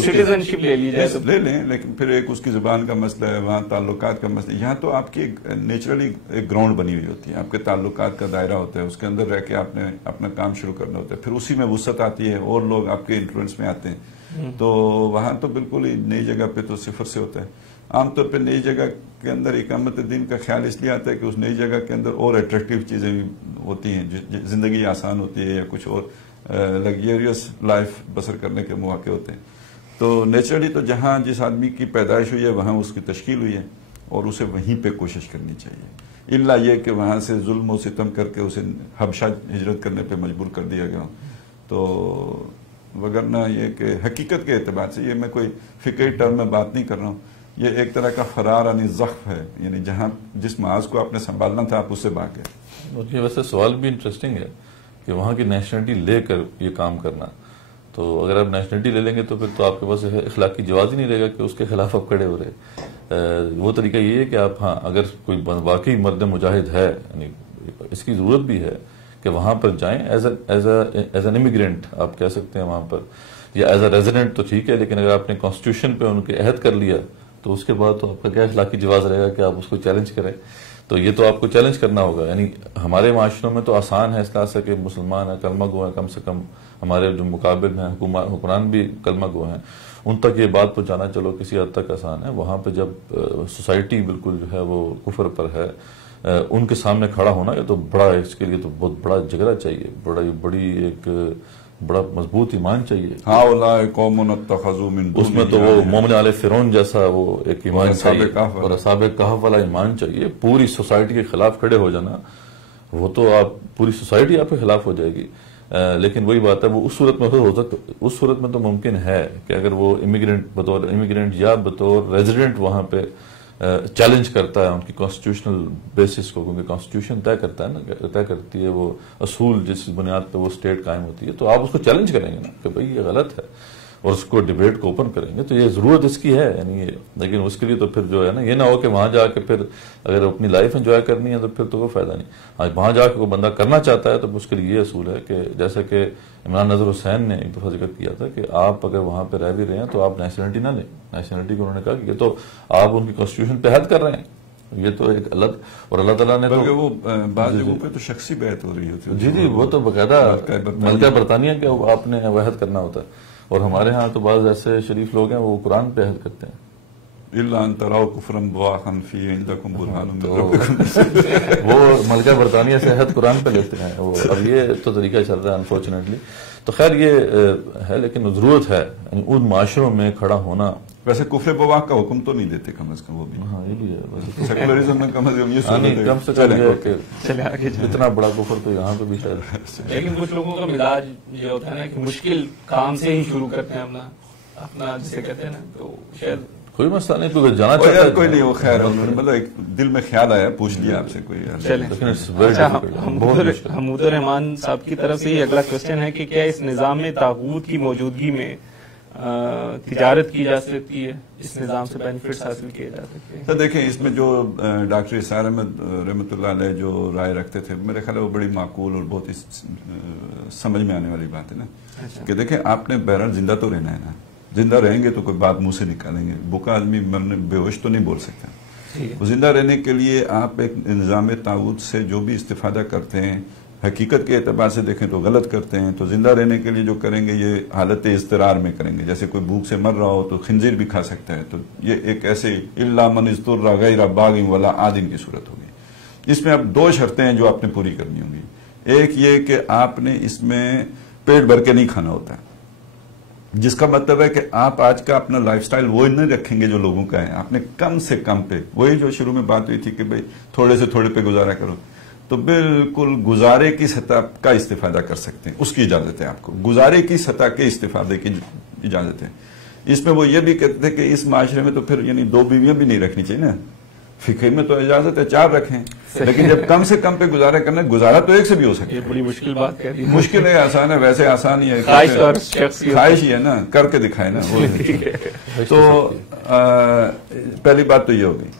سٹیزن شپ لے لی جائے لے لیں, لیکن پھر ایک اس کی زبان کا مسئلہ ہے, وہاں تعلقات کا مسئلہ. یہاں تو آپ کی نیچرلی ایک گراؤنڈ بنی ہوئی ہوتی ہے, آپ کے تعلقات کا دائرہ ہوتا ہے, اس کے اندر رہ کے آپ نے اپنا کام شروع کرنا ہوتا ہے, پھر اسی میں وسعت آتی ہے اور لوگ آپ کے انفلوئنس میں آتے ہیں. تو وہاں تو بالکل ہی نئی جگہ پہ تو صفر سے ہوتا ہے. عام طور پہ نئی جگہ کے اندر اقامت دین کا خیال اس لیے آتا ہے کہ اس نئی جگہ کے اندر اور اٹریکٹیو چیزیں بھی ہوتی ہیں, زندگی آسان ہوتی ہے یا کچھ اور لگژریس لائف بسر کرنے کے مواقع ہوتے ہیں. تو نیچرلی تو جہاں جس آدمی کی پیدائش ہوئی ہے وہاں اس کی تشکیل ہوئی ہے, اور اسے وہیں پہ کوشش کرنی چاہیے, الا یہ کہ وہاں سے ظلم و ستم کر کے اسے حبشہ ہجرت کرنے پہ مجبور کر دیا گیا. تو وگرنہ یہ کہ حقیقت کے اعتبار سے, یہ میں کوئی فکری ٹرم میں بات نہیں کر رہا ہوں, یہ ایک طرح کا فرار یعنی ضعف ہے, یعنی جہاں جس معاذ کو آپ نے سنبھالنا تھا آپ اس سے بھاگ گئے. یہ ویسے سوال بھی انٹرسٹنگ ہے کہ وہاں کی نیشنلٹی لے کر یہ کام کرنا. تو اگر آپ نیشنلٹی لے لیں گے تو پھر تو آپ کے پاس اخلاقی جواز ہی نہیں رہے گا کہ اس کے خلاف آپ کھڑے ہو رہے. وہ طریقہ یہ ہے کہ آپ ہاں اگر کوئی واقعی مرد مجاہد ہے, یعنی اس کی ضرورت بھی ہے کہ وہاں پر جائیں ایز این امیگرینٹ آپ کہہ سکتے ہیں وہاں پر, یا ایز اے ریزیڈنٹ تو ٹھیک ہے, لیکن اگر آپ نے کانسٹیٹیوشن پہ ان کے عہد کر لیا تو اس کے بعد تو آپ کا کیا اخلاقی جواز رہے گا کہ آپ اس کو چیلنج کریں. تو یہ تو آپ کو چیلنج کرنا ہوگا. یعنی ہمارے معاشروں میں تو آسان ہے اس طرح سے کہ مسلمان ہیں, کلمہ گو ہیں, کم سے کم ہمارے جو مقابل ہیں حکمران بھی کلمہ گو ہیں, ان تک یہ بات پہنچانا چلو کسی حد تک آسان ہے. وہاں پہ جب سوسائٹی بالکل جو ہے وہ کفر پر ہے, ان کے سامنے کھڑا ہونا یہ تو بڑا, اس کے لیے تو بہت بڑا جگرا چاہیے, بڑی ایک بڑا مضبوط ایمان چاہیے. اس میں تو وہ مومن آل فرعون جیسا وہ ایک ایمان چاہیے, اور اصحاب کہف والا ایمان چاہیے. پوری سوسائٹی کے خلاف کھڑے ہو جانا, وہ تو آپ پوری سوسائٹی آپ کے خلاف ہو جائے گی. لیکن وہی بات ہے, وہ اس صورت میں ہو سکتا, اس صورت میں تو ممکن ہے کہ اگر وہ بطور امیگرینٹ یا بطور ریزیڈنٹ وہاں پہ چیلنج کرتا ہے ان کی کانسٹیٹیوشنل بیسس کو, کیونکہ کانسٹیٹیوشن طے کرتا ہے نا, طے کرتی ہے وہ اصول جس بنیاد پہ وہ اسٹیٹ قائم ہوتی ہے, تو آپ اس کو چیلنج کریں گے نا کہ بھائی یہ غلط ہے. اور اس کو ڈیبیٹ کو اوپن کریں گے تو یہ ضرورت اس کی ہے یعنی لیکن اس کے لیے تو پھر جو ہے نا یہ نہ ہو کہ وہاں جا کے پھر اگر اپنی لائف انجوائے کرنی ہے تو پھر تو کوئی فائدہ نہیں. آج وہاں جا کے کوئی بندہ کرنا چاہتا ہے تو اس کے لیے یہ اصول ہے کہ جیسے کہ عمران نظر حسین نے ایک دفعہ ذکر کیا تھا کہ آپ اگر وہاں پہ رہ بھی رہے ہیں تو آپ نیشنلٹی نہ لیں. نیشنلٹی کو انہوں نے کہا کہ یہ تو آپ ان کی کانسٹیٹیوشن پہ حد کر رہے ہیں, یہ تو ایک الگ, اور اللہ تعالیٰ نے تو وہ بعض جگہوں پہ تو شخصی بیعت ہو رہی ہوتی ہے. جی وہ تو باقاعدہ ملکہ برطانیہ کے آپ نے عہد کرنا ہوتا ہے, اور ہمارے ہاں تو بعض ایسے شریف لوگ ہیں وہ قرآن پہ عہد کرتے ہیں. الا ان تراؤ کفرا بواحا فی عندکم برہان من تو ربکم. وہ ملکہ برطانیہ سے عہد قرآن پہ لیتے ہیں. اب یہ تو طریقہ چل رہا ہے انفارچونیٹلی. تو خیر یہ ہے لیکن ضرورت ہے یعنی ان معاشروں میں کھڑا ہونا. ویسے کفر بواح کا حکم تو نہیں دیتے کم از کم وہ بھی. ہاں یہ بھی ہے سیکولرزم میں کم از کم یہ کم سے کم یہ کہ چلے آگے اتنا بڑا کفر تو یہاں پہ بھی شاید. لیکن کچھ لوگوں کا مزاج یہ ہوتا ہے نا کہ مشکل کام سے ہی شروع کرتے ہیں اپنا جسے کہتے ہیں نا, تو شاید کوئی مسئلہ نہیں, کوئی جانا چاہتا ہے کوئی نہیں. وہ خیر مطلب ایک دل میں خیال آیا پوچھ لیا آپ سے کوئی. حمود الرحمان صاحب کی طرف سے یہ اگلا کوشچن ہے کہ کیا اس نظام طاغوت کی موجودگی میں تجارت کی جا سکتی ہے, اس نظام سے بینیفٹس حاصل کیے جا سکتے ہیں؟ تو دیکھیں اس میں جو ڈاکٹر اسار احمد رحمۃ اللہ علیہ جو رائے رکھتے تھے میرے خیال ہے وہ بڑی معقول اور بہت ہی سمجھ میں آنے والی بات ہے نا کہ دیکھیں آپ نے بہرحال زندہ تو رہنا ہے نا, زندہ رہیں گے تو کوئی بات منہ سے نکالیں گے. بھوکا آدمی مرنے بے ہوش تو نہیں بول سکتا. زندہ رہنے کے لیے آپ ایک نظام طاغوت سے جو بھی استفادہ کرتے ہیں حقیقت کے اعتبار سے دیکھیں تو غلط کرتے ہیں. تو زندہ رہنے کے لیے جو کریں گے یہ حالت اضطرار میں کریں گے. جیسے کوئی بھوک سے مر رہا ہو تو خنزیر بھی کھا سکتا ہے, تو یہ ایک ایسے الا من اضطر غیر باغ ولا عاد کی صورت ہوگی. اس میں اب دو شرطیں ہیں جو آپ نے پوری کرنی ہوں گی. ایک یہ کہ آپ نے اس میں پیٹ بھر کے نہیں کھانا ہوتا ہے, جس کا مطلب ہے کہ آپ آج کا اپنا لائف سٹائل وہی نہیں رکھیں گے جو لوگوں کا ہے. آپ نے کم سے کم پہ, وہی جو شروع میں بات ہوئی تھی کہ بھئی تھوڑے سے تھوڑے پہ گزارا کرو, تو بالکل گزارے کی سطح کا استفادہ کر سکتے ہیں. اس کی اجازت ہے آپ کو, گزارے کی سطح کے استفادے کی اجازت ہے. اس میں وہ یہ بھی کہتے تھے کہ اس معاشرے میں تو پھر یعنی 2 بیویاں بھی نہیں رکھنی چاہیے نا. فقہ میں تو اجازت ہے 4 رکھیں, لیکن جب کم سے کم پہ گزارا کرنا, گزارا تو ایک سے بھی ہو سکتا ہے. یہ بڑی مشکل بات کہہ رہی ہے. مشکل ہے آسان ہے, ویسے آسان ہی ہے, خواہش ہی ہے نا, کر کے دکھائے نا. تو پہلی بات تو یہ ہوگی.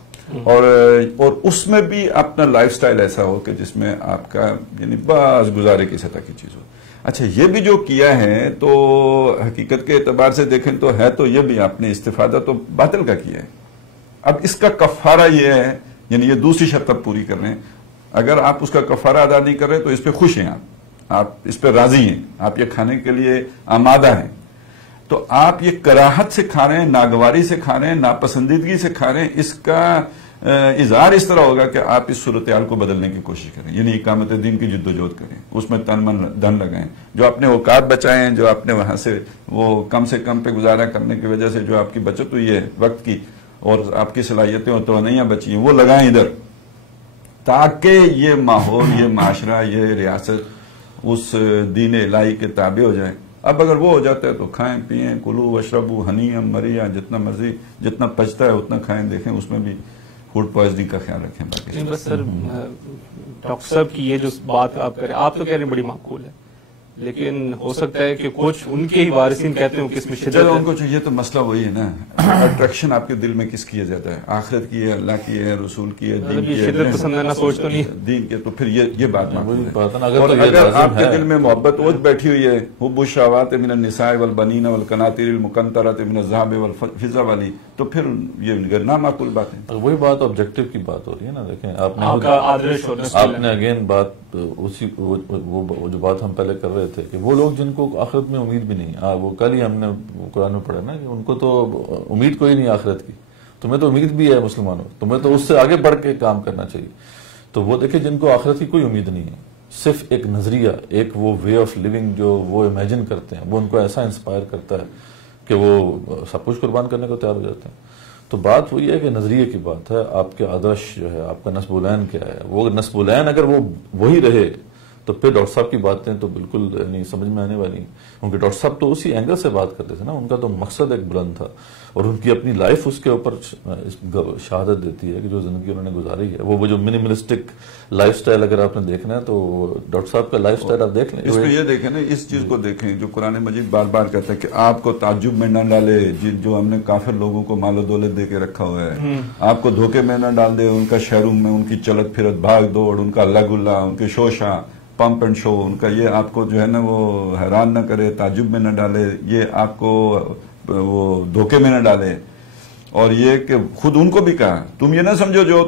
اور اس میں بھی اپنا لائف سٹائل ایسا ہو کہ جس میں آپ کا یعنی بس گزارے کی سطح کی چیز ہو. اچھا یہ بھی جو کیا ہے تو حقیقت کے اعتبار سے دیکھیں تو ہے تو یہ بھی آپ نے استفادہ تو باطل کا کیا ہے. اب اس کا کفارہ یہ ہے, یعنی یہ دوسری شرط آپ پوری کر رہے ہیں. اگر آپ اس کا کفارہ ادا نہیں کر رہے تو اس پہ خوش ہیں, آپ اس پہ راضی ہیں, آپ یہ کھانے کے لیے آمادہ ہیں, تو آپ یہ کراہت سے کھا رہے ہیں, ناگواری سے کھا رہے ہیں, ناپسندیدگی سے کھا رہے ہیں. اس کا اظہار اس طرح ہوگا کہ آپ اس صورتحال کو بدلنے کی کوشش کریں, یعنی اقامت دین کی جدوجہد کریں, اس میں تن من دھن لگائیں, جو اپنے اوقات بچائیں, جو آپ نے وہاں سے وہ کم سے کم پہ گزارا کرنے کی وجہ سے جو آپ کی بچت ہوئی ہے وقت کی اور آپ کی صلاحیتیں اور توانائیاں بچی ہیں وہ لگائیں ادھر, تاکہ یہ ماحول, یہ معاشرہ, یہ ریاست اس دین الہی کے تابع ہو جائے. اب اگر وہ ہو جاتا ہے تو کھائیں پیئیں, کلو وشربو ہنیئا مریا, جتنا مرضی جتنا پچتا ہے اتنا کھائیں. دیکھیں اس میں بھی فوڈ پوائزننگ کا خیال رکھیں. باقی بس سر ڈاکٹر صاحب کی یہ جو بات آپ کریں, آپ تو کہہ رہے ہیں بڑی معقول ہے, لیکن ہو سکتا ہے کہ کچھ ان کے ہی وارثین کہتے ہیں کہ اس میں شدت چلو ان کو چاہیے. تو مسئلہ وہی ہے نا, اٹریکشن آپ کے دل میں کس کی ہے زیادہ ہے, آخرت کی ہے, اللہ کی ہے, رسول کی ہے, دین کی ہے, شدت پسندانہ سوچ تو نہیں دین کے, تو پھر یہ بات معقول ہے. اور اگر آپ کے دل میں محبت اوج بیٹھی ہوئی ہے, حب الشہوات من النساء والبنین والقناطیر المقنطرۃ من الذهب والفضہ والی, تو پھر یہ نامعقول بات ہے. وہی بات آبجیکٹو کی بات ہو رہی ہے نا. دیکھیں آپ نے اگین بات اسی وہ جو بات ہم پہلے کر رہے تھے کہ وہ لوگ جن کو آخرت میں امید بھی نہیں, وہ کل ہی ہم نے قرآن میں پڑھا نا کہ ان کو تو امید کوئی نہیں آخرت کی. تمہیں تو امید بھی ہے مسلمانوں, تمہیں تو اس سے آگے بڑھ کے کام کرنا چاہیے. تو وہ دیکھیں جن کو آخرت کی کوئی امید نہیں ہے, صرف ایک نظریہ, ایک وہ وے آف لیونگ جو وہ امیجن کرتے ہیں, وہ ان کو ایسا انسپائر کرتا ہے کہ وہ سب کچھ قربان کرنے کو تیار ہو جاتے ہیں. تو بات وہ یہ ہے کہ نظریے کی بات ہے, آپ کے آدرش جو ہے, آپ کا نصب العین کیا ہے. وہ نصب العین اگر وہ وہی رہے تو پھر ڈاکٹر صاحب کی باتیں تو بالکل نہیں سمجھ میں آنے والی، کیونکہ ڈاکٹر صاحب تو اسی اینگل سے بات کرتے تھے نا، ان کا تو مقصد ایک بلند تھا، اور ان کی اپنی لائف اس کے اوپر شہادت دیتی ہے کہ جو زندگی انہوں نے گزاری ہے، وہ جو منیملسٹک لائف سٹائل اگر آپ نے دیکھنا ہے تو ڈاکٹر صاحب کا لائف سٹائل آپ دیکھ لیں. اس کو یہ دیکھیں نا، اس چیز کو دیکھیں جو قرآن مجید بار بار کہتا ہے کہ آپ کو تعجب میں نہ ڈالے جو ہم نے کافر لوگوں کو مال و دولت دے کے رکھا ہوا ہے، آپ کو دھوکے میں نہ ڈال دے، ان کا شہروں میں ان کی چلت پھرت بھاگ دوڑ، ان کا اللہ گلا، ان کے شوشا پمپ اینڈ شو، ان کا یہ آپ کو جو ہے نا وہ حیران نہ کرے، تعجب میں نہ ڈالے، یہ آپ کو وہ دھوکے میں نہ ڈالے. اور یہ کہ خود ان کو بھی کہا تم یہ نہ سمجھو جو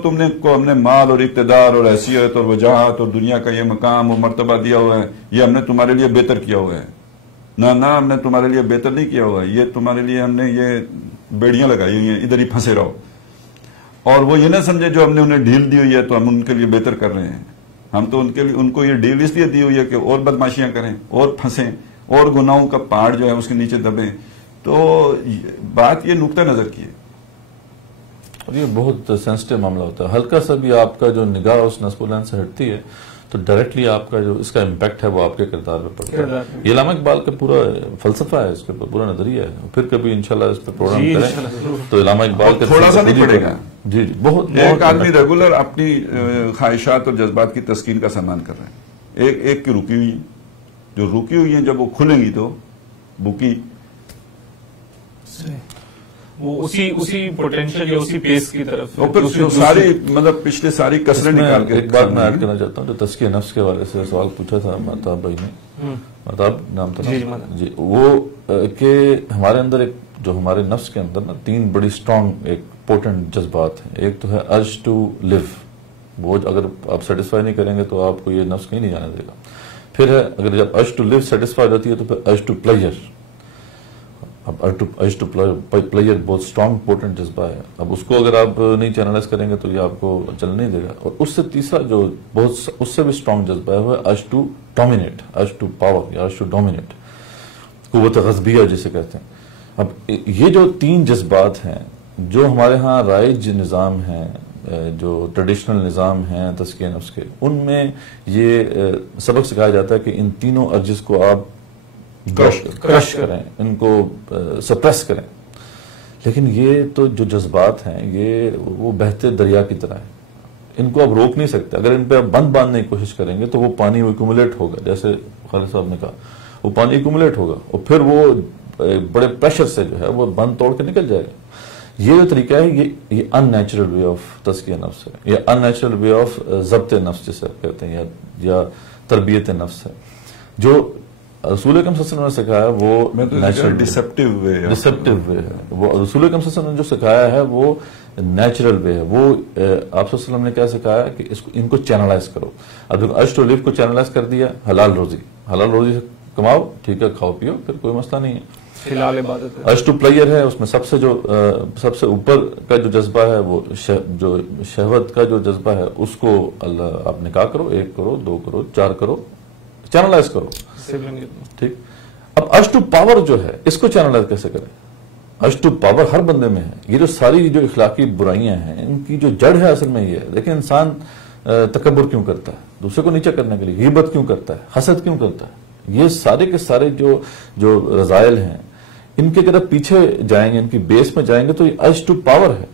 ہم نے مال اور اقتدار اور حیثیت اور وجاہت اور دنیا کا یہ مقام اور مرتبہ دیا ہوا ہے یہ ہم نے تمہارے لیے بہتر کیا ہوا ہے. نہ ہم نے تمہارے لیے بہتر نہیں کیا ہوا ہے، یہ تمہارے لیے ہم نے یہ بیڑیاں لگائی ہوئی ہیں، ادھر ہی پھنسے رہو. اور وہ یہ نہ سمجھے جو ہم نے انہیں ڈھیل دی ہوئی ہے تو ہم ان کے لیے بہتر کر رہے ہیں. ہم تو ان کو یہ ڈیل اس لیے دی ہوئی ہے کہ اور بدماشیاں کریں اور پھنسیں اور گناہوں کا پہاڑ جو ہے اس کے نیچے دبیں. تو بات یہ نقطہ نظر کی ہے، اور یہ بہت سینسٹیو معاملہ ہوتا ہے. ہلکا سا بھی آپ کا جو نگاہ اس نصب العین سے ہٹتی ہے تو ڈائریکٹلی آپ کا جو اس کا امپیکٹ ہے وہ آپ کے کردار پہ پڑتا ہے. یہ علامہ اقبال کا پورا فلسفہ ہے، اس کے پورا نظریہ ہے. پھر کبھی انشاءاللہ اس پہ پروگرام کریں تو علامہ اقبال کا تھوڑا سا نہیں پڑے گا. جی بہت ایک آدمی ریگولر اپنی خواہشات اور جذبات کی تسکین کا سامان کر رہے ہیں، ایک کی رکی ہوئی ہیں، جو رکی ہوئی ہیں جب وہ کھلیں گی تو بکی وہ اسی پوٹینشیل یا اسی پیس کی طرف ساری مطلب پچھلے ساری کسریں نکال کے. ایک بات میں ایڈ کرنا چاہتا ہوں، جو تزکیہ نفس کے حوالے سے سوال پوچھا تھا مہتاب بھائی نے، مہتاب نام تھا جی، وہ کہ ہمارے اندر ایک جو ہمارے نفس کے اندر نا 3 بڑی اسٹرانگ ایک پوٹنٹ جذبات ہیں. ایک تو ہے ارج ٹو لیو، وہ اگر آپ سیٹسفائی نہیں کریں گے تو آپ کو یہ نفس کہیں نہیں جانے دے گا. پھر ہے اگر جب ارج ٹو لیو سیٹسفائی ہوتی ہے تو پھر ارج ٹو پلیئر. اب ارج ٹو پلیئر بہت اسٹرانگ پوٹنٹ جذبہ ہے. اب اس کو اگر آپ نہیں چینلائز کریں گے تو یہ آپ کو چل نہیں دے گا. اور اس سے تیسرا جو بہت اس سے بھی اسٹرانگ جذبہ ہے وہ ہے urge to dominate, urge to power یا ارج ٹو ڈومینیٹ، قوت غضبیہ جسے کہتے ہیں. اب یہ جو 3 جذبات ہیں جو ہمارے ہاں رائج نظام ہیں، جو ٹریڈیشنل نظام ہیں تزکیہ نفس کے، ان میں یہ سبق سکھایا جاتا ہے کہ ان تینوں ارجز کو آپ کرش کریں، ان کو سپریس کریں. لیکن یہ تو جو جذبات ہیں یہ وہ بہتے دریا کی طرح ہیں، ان کو آپ روک نہیں سکتے. اگر ان پہ آپ بند باندھنے کی کوشش کریں گے تو وہ پانی ایکومولیٹ ہوگا، جیسے خالد صاحب نے کہا وہ پانی ایکومولیٹ ہوگا اور پھر وہ بڑے پریشر سے جو ہے وہ بند توڑ کے نکل جائے گا. یہ جو طریقہ ہے یہ ان نیچرل وے آف تزکیہ نفس ہے، یہ ان نیچرل وے آف ضبط نفس جسے آپ کہتے ہیں یا تربیت نفس ہے. جو رسول اکرم صلی اللہ علیہ وسلم نے سکھایا وہ نیچرل ڈسپٹیو وے ہے. وہ رسول اکرم صلی اللہ علیہ وسلم نے جو سکھایا ہے وہ نیچرل وے ہے. وہ آپ صلی اللہ علیہ وسلم نے کیا سکھایا کہ ان کو چینلائز کرو. اب ارج ٹو لیو کو چینلائز کر دیا، حلال روزی سے کماؤ، ٹھیک ہے، کھاؤ پیو، پھر کوئی مسئلہ نہیں ہے. فی عبادت ہے. ارج ٹو پلیئر ہے، اس میں سب سے اوپر کا جو جذبہ ہے وہ جو شہوت کا جو جذبہ ہے اس کو اللہ آپ نکاح کرو، 1 کرو، 2 کرو، 4 کرو، چینلائز کرو. ٹھیک. اب ارج ٹو پاور جو ہے اس کو چینلائز کیسے کریں؟ ارج ٹو پاور ہر بندے میں ہے. یہ جو ساری جو اخلاقی برائیاں ہیں ان کی جو جڑ ہے اصل میں یہ ہے. دیکھیں انسان تکبر کیوں کرتا ہے؟ دوسرے کو نیچا کرنے کے لیے. غیبت کیوں کرتا ہے؟ حسد کیوں کرتا ہے؟ یہ سارے کے سارے جو رذائل ہیں ان کے اگر پیچھے جائیں گے، ان کی بیس میں جائیں گے تو یہ ارج ٹو پاور ہے.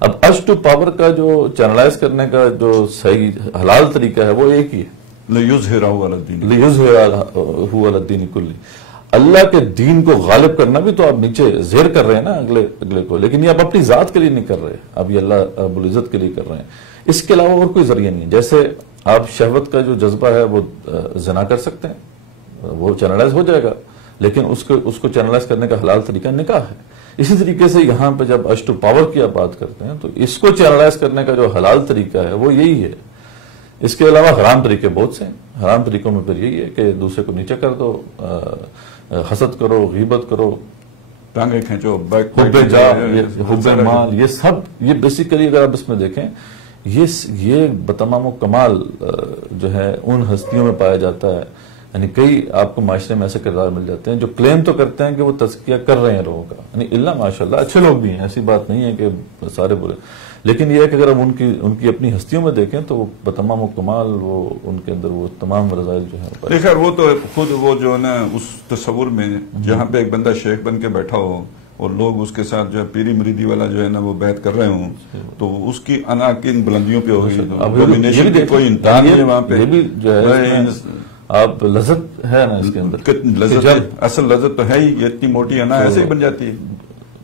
اب ارج ٹو پاور کا جو چینلائز کرنے کا جو صحیح حلال طریقہ ہے وہ ایک ہی ہے، لِيُظْهِرَهُ عَلَى الدِّينِ، لِيُظْهِرَهُ عَلَى الدِّينِ كُلِّهِ. اللہ کے دین کو غالب کرنا بھی تو آپ نیچے زیر کر رہے ہیں نا اگلے کو، لیکن یہ آپ اپنی ذات کے لیے نہیں کر رہے، اب یہ اللہ رب العزت کے لیے کر رہے ہیں. اس کے علاوہ اور کوئی ذریعہ نہیں. جیسے آپ شہوت کا جو جذبہ ہے وہ زنا کر سکتے ہیں، وہ چینلائز ہو جائے گا، لیکن اس کو چینلائز کرنے کا حلال طریقہ نکاح ہے. اسی طریقے سے یہاں پہ جب ارج ٹو پاور کی آپ بات کرتے ہیں تو اس کو چینلائز کرنے کا جو حلال طریقہ ہے وہ یہی ہے. اس کے علاوہ حرام طریقے بہت سے ہیں. حرام طریقوں میں پھر یہی ہے کہ دوسرے کو نیچے کر دو، حسد کرو، غیبت کرو، ٹانگیں کھینچو، حب جاہ، حب مال، یہ سب یہ بیسیکلی اگر آپ اس میں دیکھیں یہ بتمام و کمال جو ہے ان ہستیوں میں پایا جاتا ہے یعنی کئی آپ کو معاشرے میں ایسے کردار مل جاتے ہیں جو کلیم تو کرتے ہیں کہ وہ تزکیہ کر رہے ہیں لوگوں کا، یعنی اللہ ماشاءاللہ اچھے لوگ بھی ہیں، ایسی بات نہیں ہے کہ سارے برے، لیکن یہ ہے کہ اگر ہم ان کی اپنی ہستیوں میں دیکھیں تو وہ بتمام و کمال وہ ان کے اندر وہ تمام رضائل جو ہیں خیر وہ تو خود وہ جو ہے نا اس تصور میں جہاں پہ ایک بندہ شیخ بن کے بیٹھا ہو اور لوگ اس کے ساتھ جو ہے پیری مریدی والا جو ہے نا وہ بیعت کر رہے ہوں تو اس کی انا کن بلندیوں پہ ہوگی، ڈومینیشن کی کوئی امتحان نہیں ہے وہاں پہ. یہ بھی جو ہے آپ لذت ہے نا اس کے اندر، لذت اصل لذت تو ہے ہی، یہ اتنی موٹی انا ایسے ہی بن جاتی ہے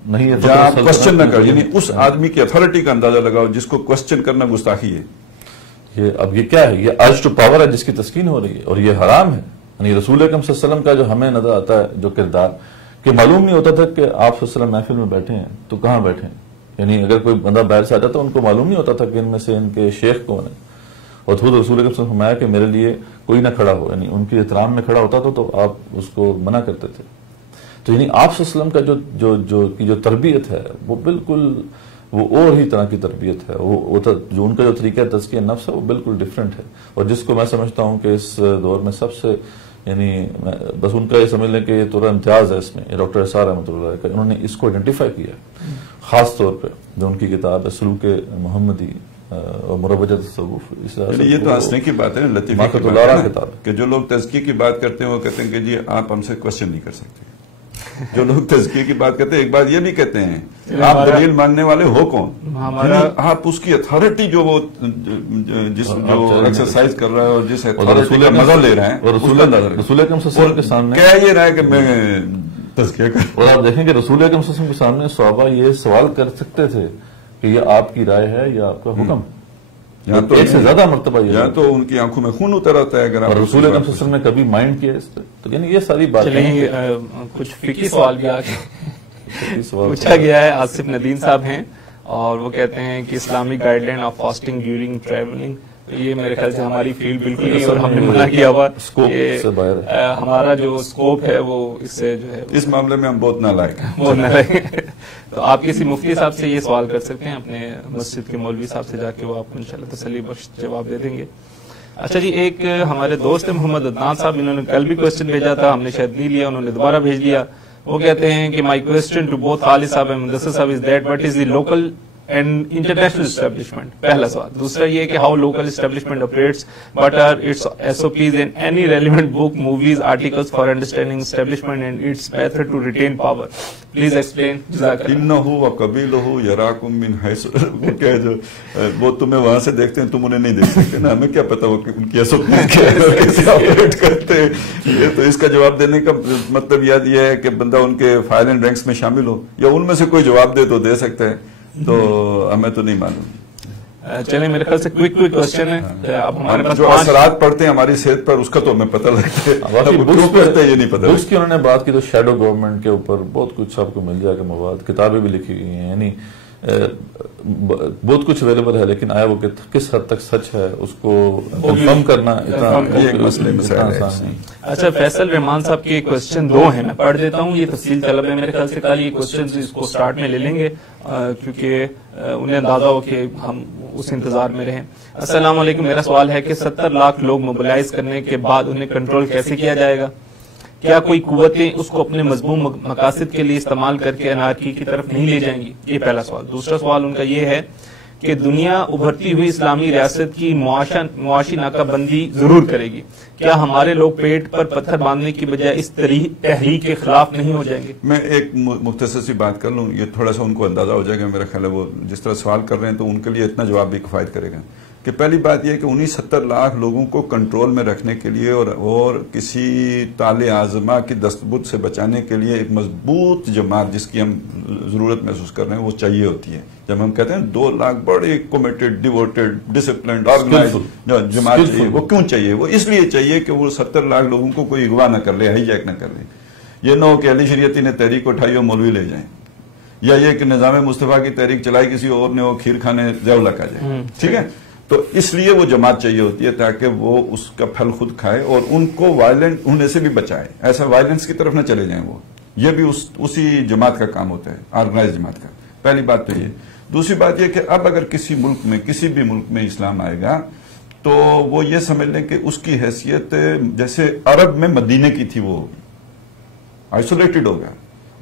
نہیں ہے جہاں آپ کوشچن نہ کریں، یعنی اس آدمی کی اتھارٹی کا اندازہ لگاؤ جس کو کوشچن کرنا گستاخی ہے. یہ اب یہ کیا ہے، یہ آج ٹو پاور ہے جس کی تسکین ہو رہی ہے اور یہ حرام ہے. یعنی رسول اکرم صلی اللہ علیہ وسلم کا جو ہمیں نظر آتا ہے جو کردار کہ معلوم نہیں ہوتا تھا کہ آپ صلی اللہ علیہ وسلم محفل میں بیٹھے ہیں تو کہاں بیٹھے ہیں. یعنی اگر کوئی بندہ باہر سے آتا تو ان کو معلوم نہیں ہوتا تھا کہ ان میں سے ان کے شیخ کون ہے، اور خود رسول اکرم صلی اللہ علیہ وسلم نے فرمایا کہ میرے لیے کوئی نہ کھڑا ہو، یعنی ان کے احترام میں کھڑا ہوتا تو آپ اس کو منع کرتے تھے. تو یعنی آپ صلی اللہ علیہ وسلم کا جو تربیت ہے وہ بالکل وہ اور ہی طرح کی تربیت ہے، وہ جو ان کا جو طریقہ تزکیہ نفس ہے وہ بالکل ڈیفرنٹ ہے. اور جس کو میں سمجھتا ہوں کہ اس دور میں سب سے یعنی بس ان کا یہ سمجھ لیں کہ یہ تھوڑا امتیاز ہے اس میں، یہ ڈاکٹر اسرار رحمۃ اللہ علیہ کا، انہوں نے اس کو آئیڈینٹیفائی کیا خاص طور پہ جو ان کی کتاب ہے سلوک محمدی اور مروجۃ التصوف. یہ تو ہنسنے کی بات ہے، لطیفے کی بات ہے کتاب کہ جو لوگ تزکیے کی بات کرتے ہیں وہ کہتے ہیں کہ جی آپ ہم سے کوشچن نہیں کر سکتے. جو لوگ تزکیے کی بات کرتے ہیں ایک بات یہ بھی کہتے ہیں آپ دلیل ماننے والے ہو کون، آپ اس کی اتھارٹی جو وہ جس جو ایکسرسائز کر رہا ہے اور جس اتھارٹی کا مزہ لے رہے ہیں اور رسول اکرم صلی اللہ علیہ وسلم کے سامنے کہہ یہ رہا ہے کہ میں تزکیہ کر. اور آپ دیکھیں کہ رسول اکرم صلی اللہ علیہ وسلم کے سامنے صحابہ یہ سوال کر سکتے تھے کہ یہ آپ کی رائے ہے یا آپ کا حکم، تو ایک سے زیادہ مرتبہ یہ یا تو ان کی آنکھوں میں خون اتر آتا ہے اگر اور رسول اکرم صلی اللہ علیہ وسلم نے کبھی مائنڈ کیا اس پہ. تو یعنی یہ ساری باتیں کچھ فقہی سوال بھی آگے پوچھا گیا ہے. آصف ندیم صاحب ہیں اور وہ کہتے ہیں کہ Islamic guide line of fasting during travelling, یہ میرے خیال سے ہماری فیلڈ بالکل نہیں اور ہم نے منع کیا ہوا، ہمارا جو اسکوپ ہے وہ اس سے جو ہے اس معاملے میں ہم بہت نالائق ہیں، بہت نالائق. تو آپ کسی مفتی صاحب سے یہ سوال کر سکتے ہیں، اپنے مسجد کے مولوی صاحب سے جا کے وہ آپ کو انشاءاللہ تسلی بخش جواب دے دیں گے. اچھا جی، ایک ہمارے دوست محمد عدنان صاحب، انہوں نے کل بھی کوسچن بھیجا تھا، ہم نے شاید نہیں لیا، انہوں نے دوبارہ بھیج دیا. وہ کہتے ہیں کہ my question to both Khalid Sahib and Mudassir Sahib is that what is the local and international establishment. پہلا سوال. دوسرا یہ کہ how local establishment operates, what are its SOPs and any relevant book movies articles for understanding establishment and its method to retain power. Please explain. انہ وقبیلہ یراکم من حیث، وہ تمہیں وہاں سے دیکھتے ہیں تم انہیں نہیں دیکھ سکتے نا، ہمیں کیا پتا وہ ان کی SOPs کیسے آپریٹ کرتے ہیں. یہ تو اس کا جواب دینے کا مطلب یاد یہ ہے کہ بندہ ان کے فائل اینڈ رینکس میں شامل ہو یا ان میں سے کوئی جواب دے تو دے سکتا ہے، تو ہمیں تو نہیں معلوم. چلیں میرے خیال سے کوئک کوسچن ہے. اب ہمارے پاس جو اثرات پڑتے ہیں ہماری صحت پر اس کا تو ہمیں پتہ لگتا ہے، یہ نہیں پتہ. بکس کی انہوں نے بات کی تو شیڈو گورنمنٹ کے اوپر بہت کچھ آپ کو مل جائے گا مواد، کتابیں بھی لکھی گئی ہیں، یعنی بہت کچھ اویلیبل ہے، لیکن آیا وہ کس حد تک سچ ہے اس کو کنفرم کرنا اتنا آسان نہیں. اچھا، فیصل رحمان صاحب کے کوسچن 2 ہیں، میں پڑھ دیتا ہوں. یہ تفصیل طلب ہے میرے خیال سے، کل یہ کوسچن اس کو سٹارٹ میں لے لیں گے کیونکہ انہیں اندازہ ہو کہ ہم اس انتظار میں رہیں. السلام علیکم، میرا سوال ہے کہ 70 لاکھ لوگ موبلائز کرنے کے بعد انہیں کنٹرول کیسے کیا جائے گا؟ کیا کوئی قوتیں اس کو اپنے مضمون مقاصد کے لیے استعمال کر کے انارکی کی طرف نہیں لے جائیں گی؟ یہ پہلا سوال. دوسرا سوال ان کا یہ ہے کہ دنیا ابھرتی ہوئی اسلامی ریاست کی معاشی ناکہ بندی ضرور کرے گی، کیا ہمارے لوگ پیٹ پر پتھر باندھنے کی بجائے اس تحریک کے خلاف نہیں ہو جائیں گے؟ میں ایک مختصر سی بات کر لوں، یہ تھوڑا سا ان کو اندازہ ہو جائے گا. میرا خیال ہے وہ جس طرح سوال کر رہے ہیں تو ان کے لیے اتنا جواب بھی کفایت کرے گا کہ پہلی بات یہ ہے کہ انہیں 70 لاکھ لوگوں کو کنٹرول میں رکھنے کے لیے اور کسی طال عازمہ کی دستبرد سے بچانے کے لیے ایک مضبوط جماعت جس کی ہم ضرورت محسوس کر رہے ہیں وہ چاہیے ہوتی ہے. جب ہم کہتے ہیں 2 لاکھ بڑے کمیٹڈ، ڈیووٹڈ، ڈسپلنڈ، آرگنائزڈ جماعت چاہیے، وہ کیوں چاہیے؟ وہ اس لیے چاہیے کہ وہ 70 لاکھ لوگوں کو کوئی اغوا نہ کر لے، ہائی جیک نہ کر لے. یہ نہ ہو کہ علی شریعتی نے تحریک اٹھائی اور مولوی لے جائیں، یا یہ کہ نظام مصطفیٰ کی تحریک چلائی کسی اور نے وہ کھیر کھانے ضیاء الحق آ جائے. ٹھیک ہے، تو اس لیے وہ جماعت چاہیے ہوتی ہے تاکہ وہ اس کا پھل خود کھائے اور ان کو وائلنٹ ہونے سے بھی بچائے، ایسا وائلنس کی طرف نہ چلے جائیں. وہ یہ بھی اسی جماعت کا کام ہوتا ہے، آرگنائز جماعت کا. پہلی بات تو یہ. دوسری بات یہ کہ اب اگر کسی بھی ملک میں اسلام آئے گا تو وہ یہ سمجھ لیں کہ اس کی حیثیت جیسے عرب میں مدینے کی تھی، وہ آئسولیٹڈ ہو گیا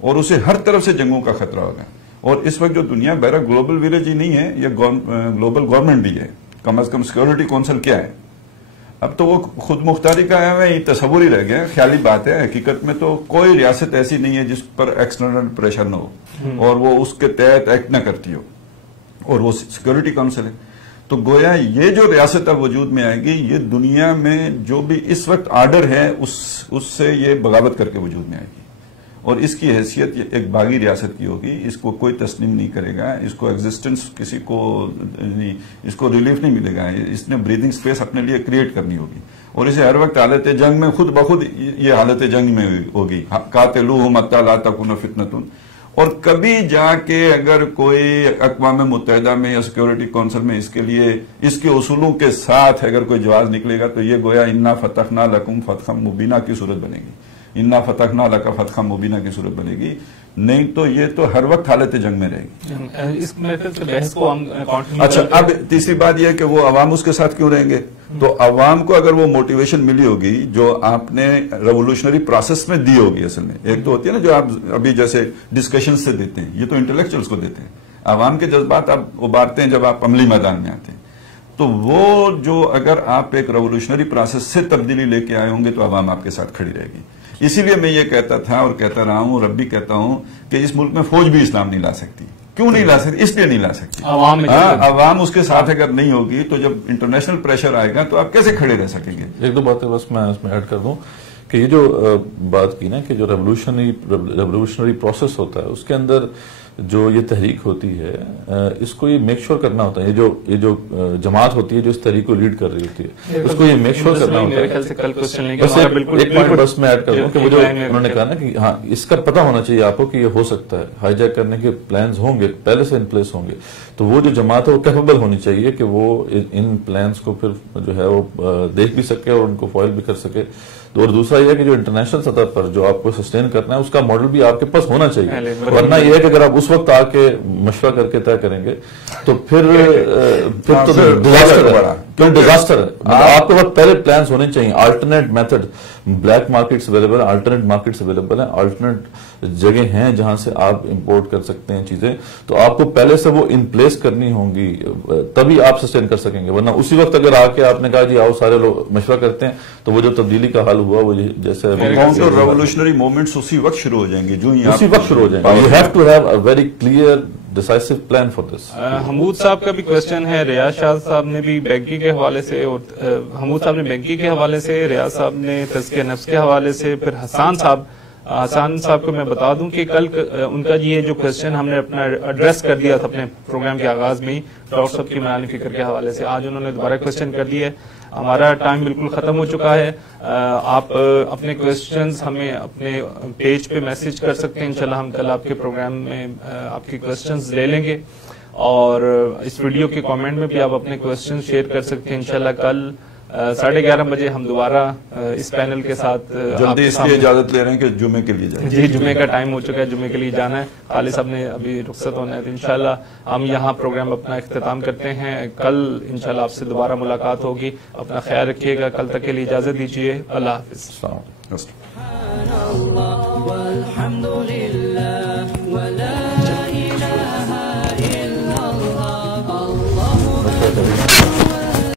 اور اسے ہر طرف سے جنگوں کا خطرہ ہو گیا. اور اس وقت جو دنیا بہرحال گلوبل ولیج ہی نہیں ہے، یہ گلوبل گورنمنٹ بھی ہے، کم از کم سیکورٹی کونسل کیا ہے. اب تو وہ خود مختاری کا ہے، یہ تصور ہی رہ گیا، خیالی بات ہے. حقیقت میں تو کوئی ریاست ایسی نہیں ہے جس پر ایکسٹرنل پریشر نہ ہو اور وہ اس کے تحت ایکٹ نہ کرتی ہو، اور وہ سیکورٹی کونسل ہے. تو گویا یہ جو ریاست اب وجود میں آئے گی، یہ دنیا میں جو بھی اس وقت آرڈر ہے اس سے یہ بغاوت کر کے وجود میں آئے گی، اور اس کی حیثیت ایک باغی ریاست کی ہوگی. اس کو کوئی تسلیم نہیں کرے گا، اس کو ایگزسٹنس کسی کو اس کو ریلیف نہیں ملے گا. اس نے بریدنگ سپیس اپنے لیے کریٹ کرنی ہوگی، اور اسے ہر وقت حالت جنگ میں خود بخود یہ حالت جنگ میں ہوگی. قاتلوہم حتی لا تکون فتنۃ. اور کبھی جا کے اگر کوئی اقوام متحدہ میں یا سیکورٹی کونسل میں اس کے لیے اس کے اصولوں کے ساتھ اگر کوئی جواز نکلے گا تو یہ گویا انا فتحنا لکم فتحا مبینہ کی صورت بنے گی، انا فتحنا لک فتحا مبینہ کی صورت بنے گی. نہیں تو یہ تو ہر وقت حالت جنگ میں رہے گی. اس میتھڈ سے بحث کو ہم اچھا، اب تیسری بات یہ ہے کہ وہ عوام اس کے ساتھ کیوں رہیں گے؟ تو عوام کو اگر وہ موٹیویشن ملی ہوگی جو آپ نے ریولوشنری پروسیس میں دی ہوگی. اصل میں ایک تو ہوتی ہے نا جو آپ ابھی جیسے ڈسکشن سے دیتے ہیں، یہ تو انٹلیکچوئلس کو دیتے ہیں. عوام کے جذبات آپ ابھارتے ہیں جب آپ عملی میدان میں آتے ہیں. تو وہ جو اگر آپ ایک ریولوشنری پروسیس سے تبدیلی لے کے آئے ہوں گے تو عوام آپ کے ساتھ کھڑی رہے گی. اسی لیے میں یہ کہتا تھا اور کہتا رہا ہوں اور اب بھی کہتا ہوں کہ اس ملک میں فوج بھی اسلام نہیں لا سکتی. کیوں نہیں لا سکتی؟ اس لیے نہیں لا سکتی، عوام اس کے ساتھ اگر نہیں ہوگی تو جب انٹرنیشنل پریشر آئے گا تو آپ کیسے کھڑے رہ سکیں گے؟ ایک دو باتیں بس میں اس میں ایڈ کر دوں کہ یہ جو بات کی نا کہ جو ریولوشنری پروسیس ہوتا ہے اس کے اندر جو یہ تحریک ہوتی ہے اس کو یہ میک شور کرنا ہوتا ہے. یہ جو جماعت ہوتی ہے جو اس تحریک کو لیڈ کر رہی ہوتی ہے اس کو یہ میک شور کرنا ہوتا ہے. بس ایک پوائنٹ بس میں ایڈ کر دوں کہ وہ جو انہوں نے کہا نا کہ ہاں اس کا پتہ ہونا چاہیے آپ کو کہ یہ ہو سکتا ہے، ہائی جیک کرنے کے پلانز ہوں گے پہلے سے ان پلیس ہوں گے. تو وہ جو جماعت ہے وہ کیپیبل ہونی چاہیے کہ وہ ان پلانز کو پھر جو ہے وہ دیکھ بھی سکے اور ان کو فوائل بھی کر سکے. اور دوسرا یہ ہے کہ جو انٹرنیشنل سطح پر جو آپ کو سسٹین کرنا ہے اس کا ماڈل بھی آپ کے پاس ہونا چاہیے. ورنہ یہ ہے کہ اگر آپ اس وقت آ کے مشورہ کر کے طے کریں گے تو پھر تو ڈیزاسٹر ہے. آپ کے پاس پہلے پلانز ہونے چاہیے، alternate method, black markets available ہیں، آلٹرنیٹ مارکیٹس اویلیبل ہیں، آلٹرنیٹ جگہ ہیں جہاں سے آپ امپورٹ کر سکتے ہیں چیزیں. تو آپ کو پہلے سے وہ ان پلیس کرنی ہوں گی تبھی آپ سسٹین کر سکیں گے. ورنہ اسی وقت اگر آ کے آپ نے کہا جی آؤ سارے لوگ مشورہ کرتے ہیں تو وہ جو تبدیلی کا حل ہوا وہ جیسے ریولوشنری موومنٹس اسی وقت شروع ہو جائیں گے، جو اسی وقت شروع ہو جائیں گے. You have to have a very clear decisive plan for this. Hamood Sahib کا بھی کوشچن ہے، ریاض شاہ صاحب نے بھی بینکی کے حوالے سے، اور حمود صاحب نے بینکی کے حوالے سے، ریاض صاحب نے تزکیہ نفس کے حوالے سے، پھر حسان صاحب کو میں بتا دوں کہ کل ان کا یہ جو کوشچن ہم نے اپنا ایڈریس کر دیا تھا اپنے پروگرام کے آغاز میں ہی ڈاکٹر صاحب کی میدان فکر کے حوالے سے. آج انہوں نے دوبارہ کوشچن کر دیا ہے. ہمارا ٹائم بالکل ختم ہو چکا ہے. آپ اپنے کوشچنز ہمیں اپنے پیج پہ میسج کر سکتے ہیں. انشاءاللہ ہم کل آپ کے پروگرام میں آپ کے کوشچنز لے لیں گے، اور اس ویڈیو کے کامنٹ میں بھی آپ اپنے کوشچنز شیئر کر سکتے ہیں. انشاءاللہ کل 11:30 بجے ہم دوبارہ اس پینل کے ساتھ جلدی اس لیے اجازت لے رہے ہیں کہ جمعے کے لیے جائیں. جی جمعے کا ٹائم ہو چکا ہے، جمعے کے لیے جانا ہے. خالد صاحب نے ابھی رخصت ہونا ہے، تو انشاءاللہ ہم یہاں پروگرام اپنا اختتام کرتے ہیں. کل انشاءاللہ آپ سے دوبارہ ملاقات ہوگی. اپنا خیال رکھیے گا. کل تک کے لیے اجازت دیجیے. اللہ حافظ.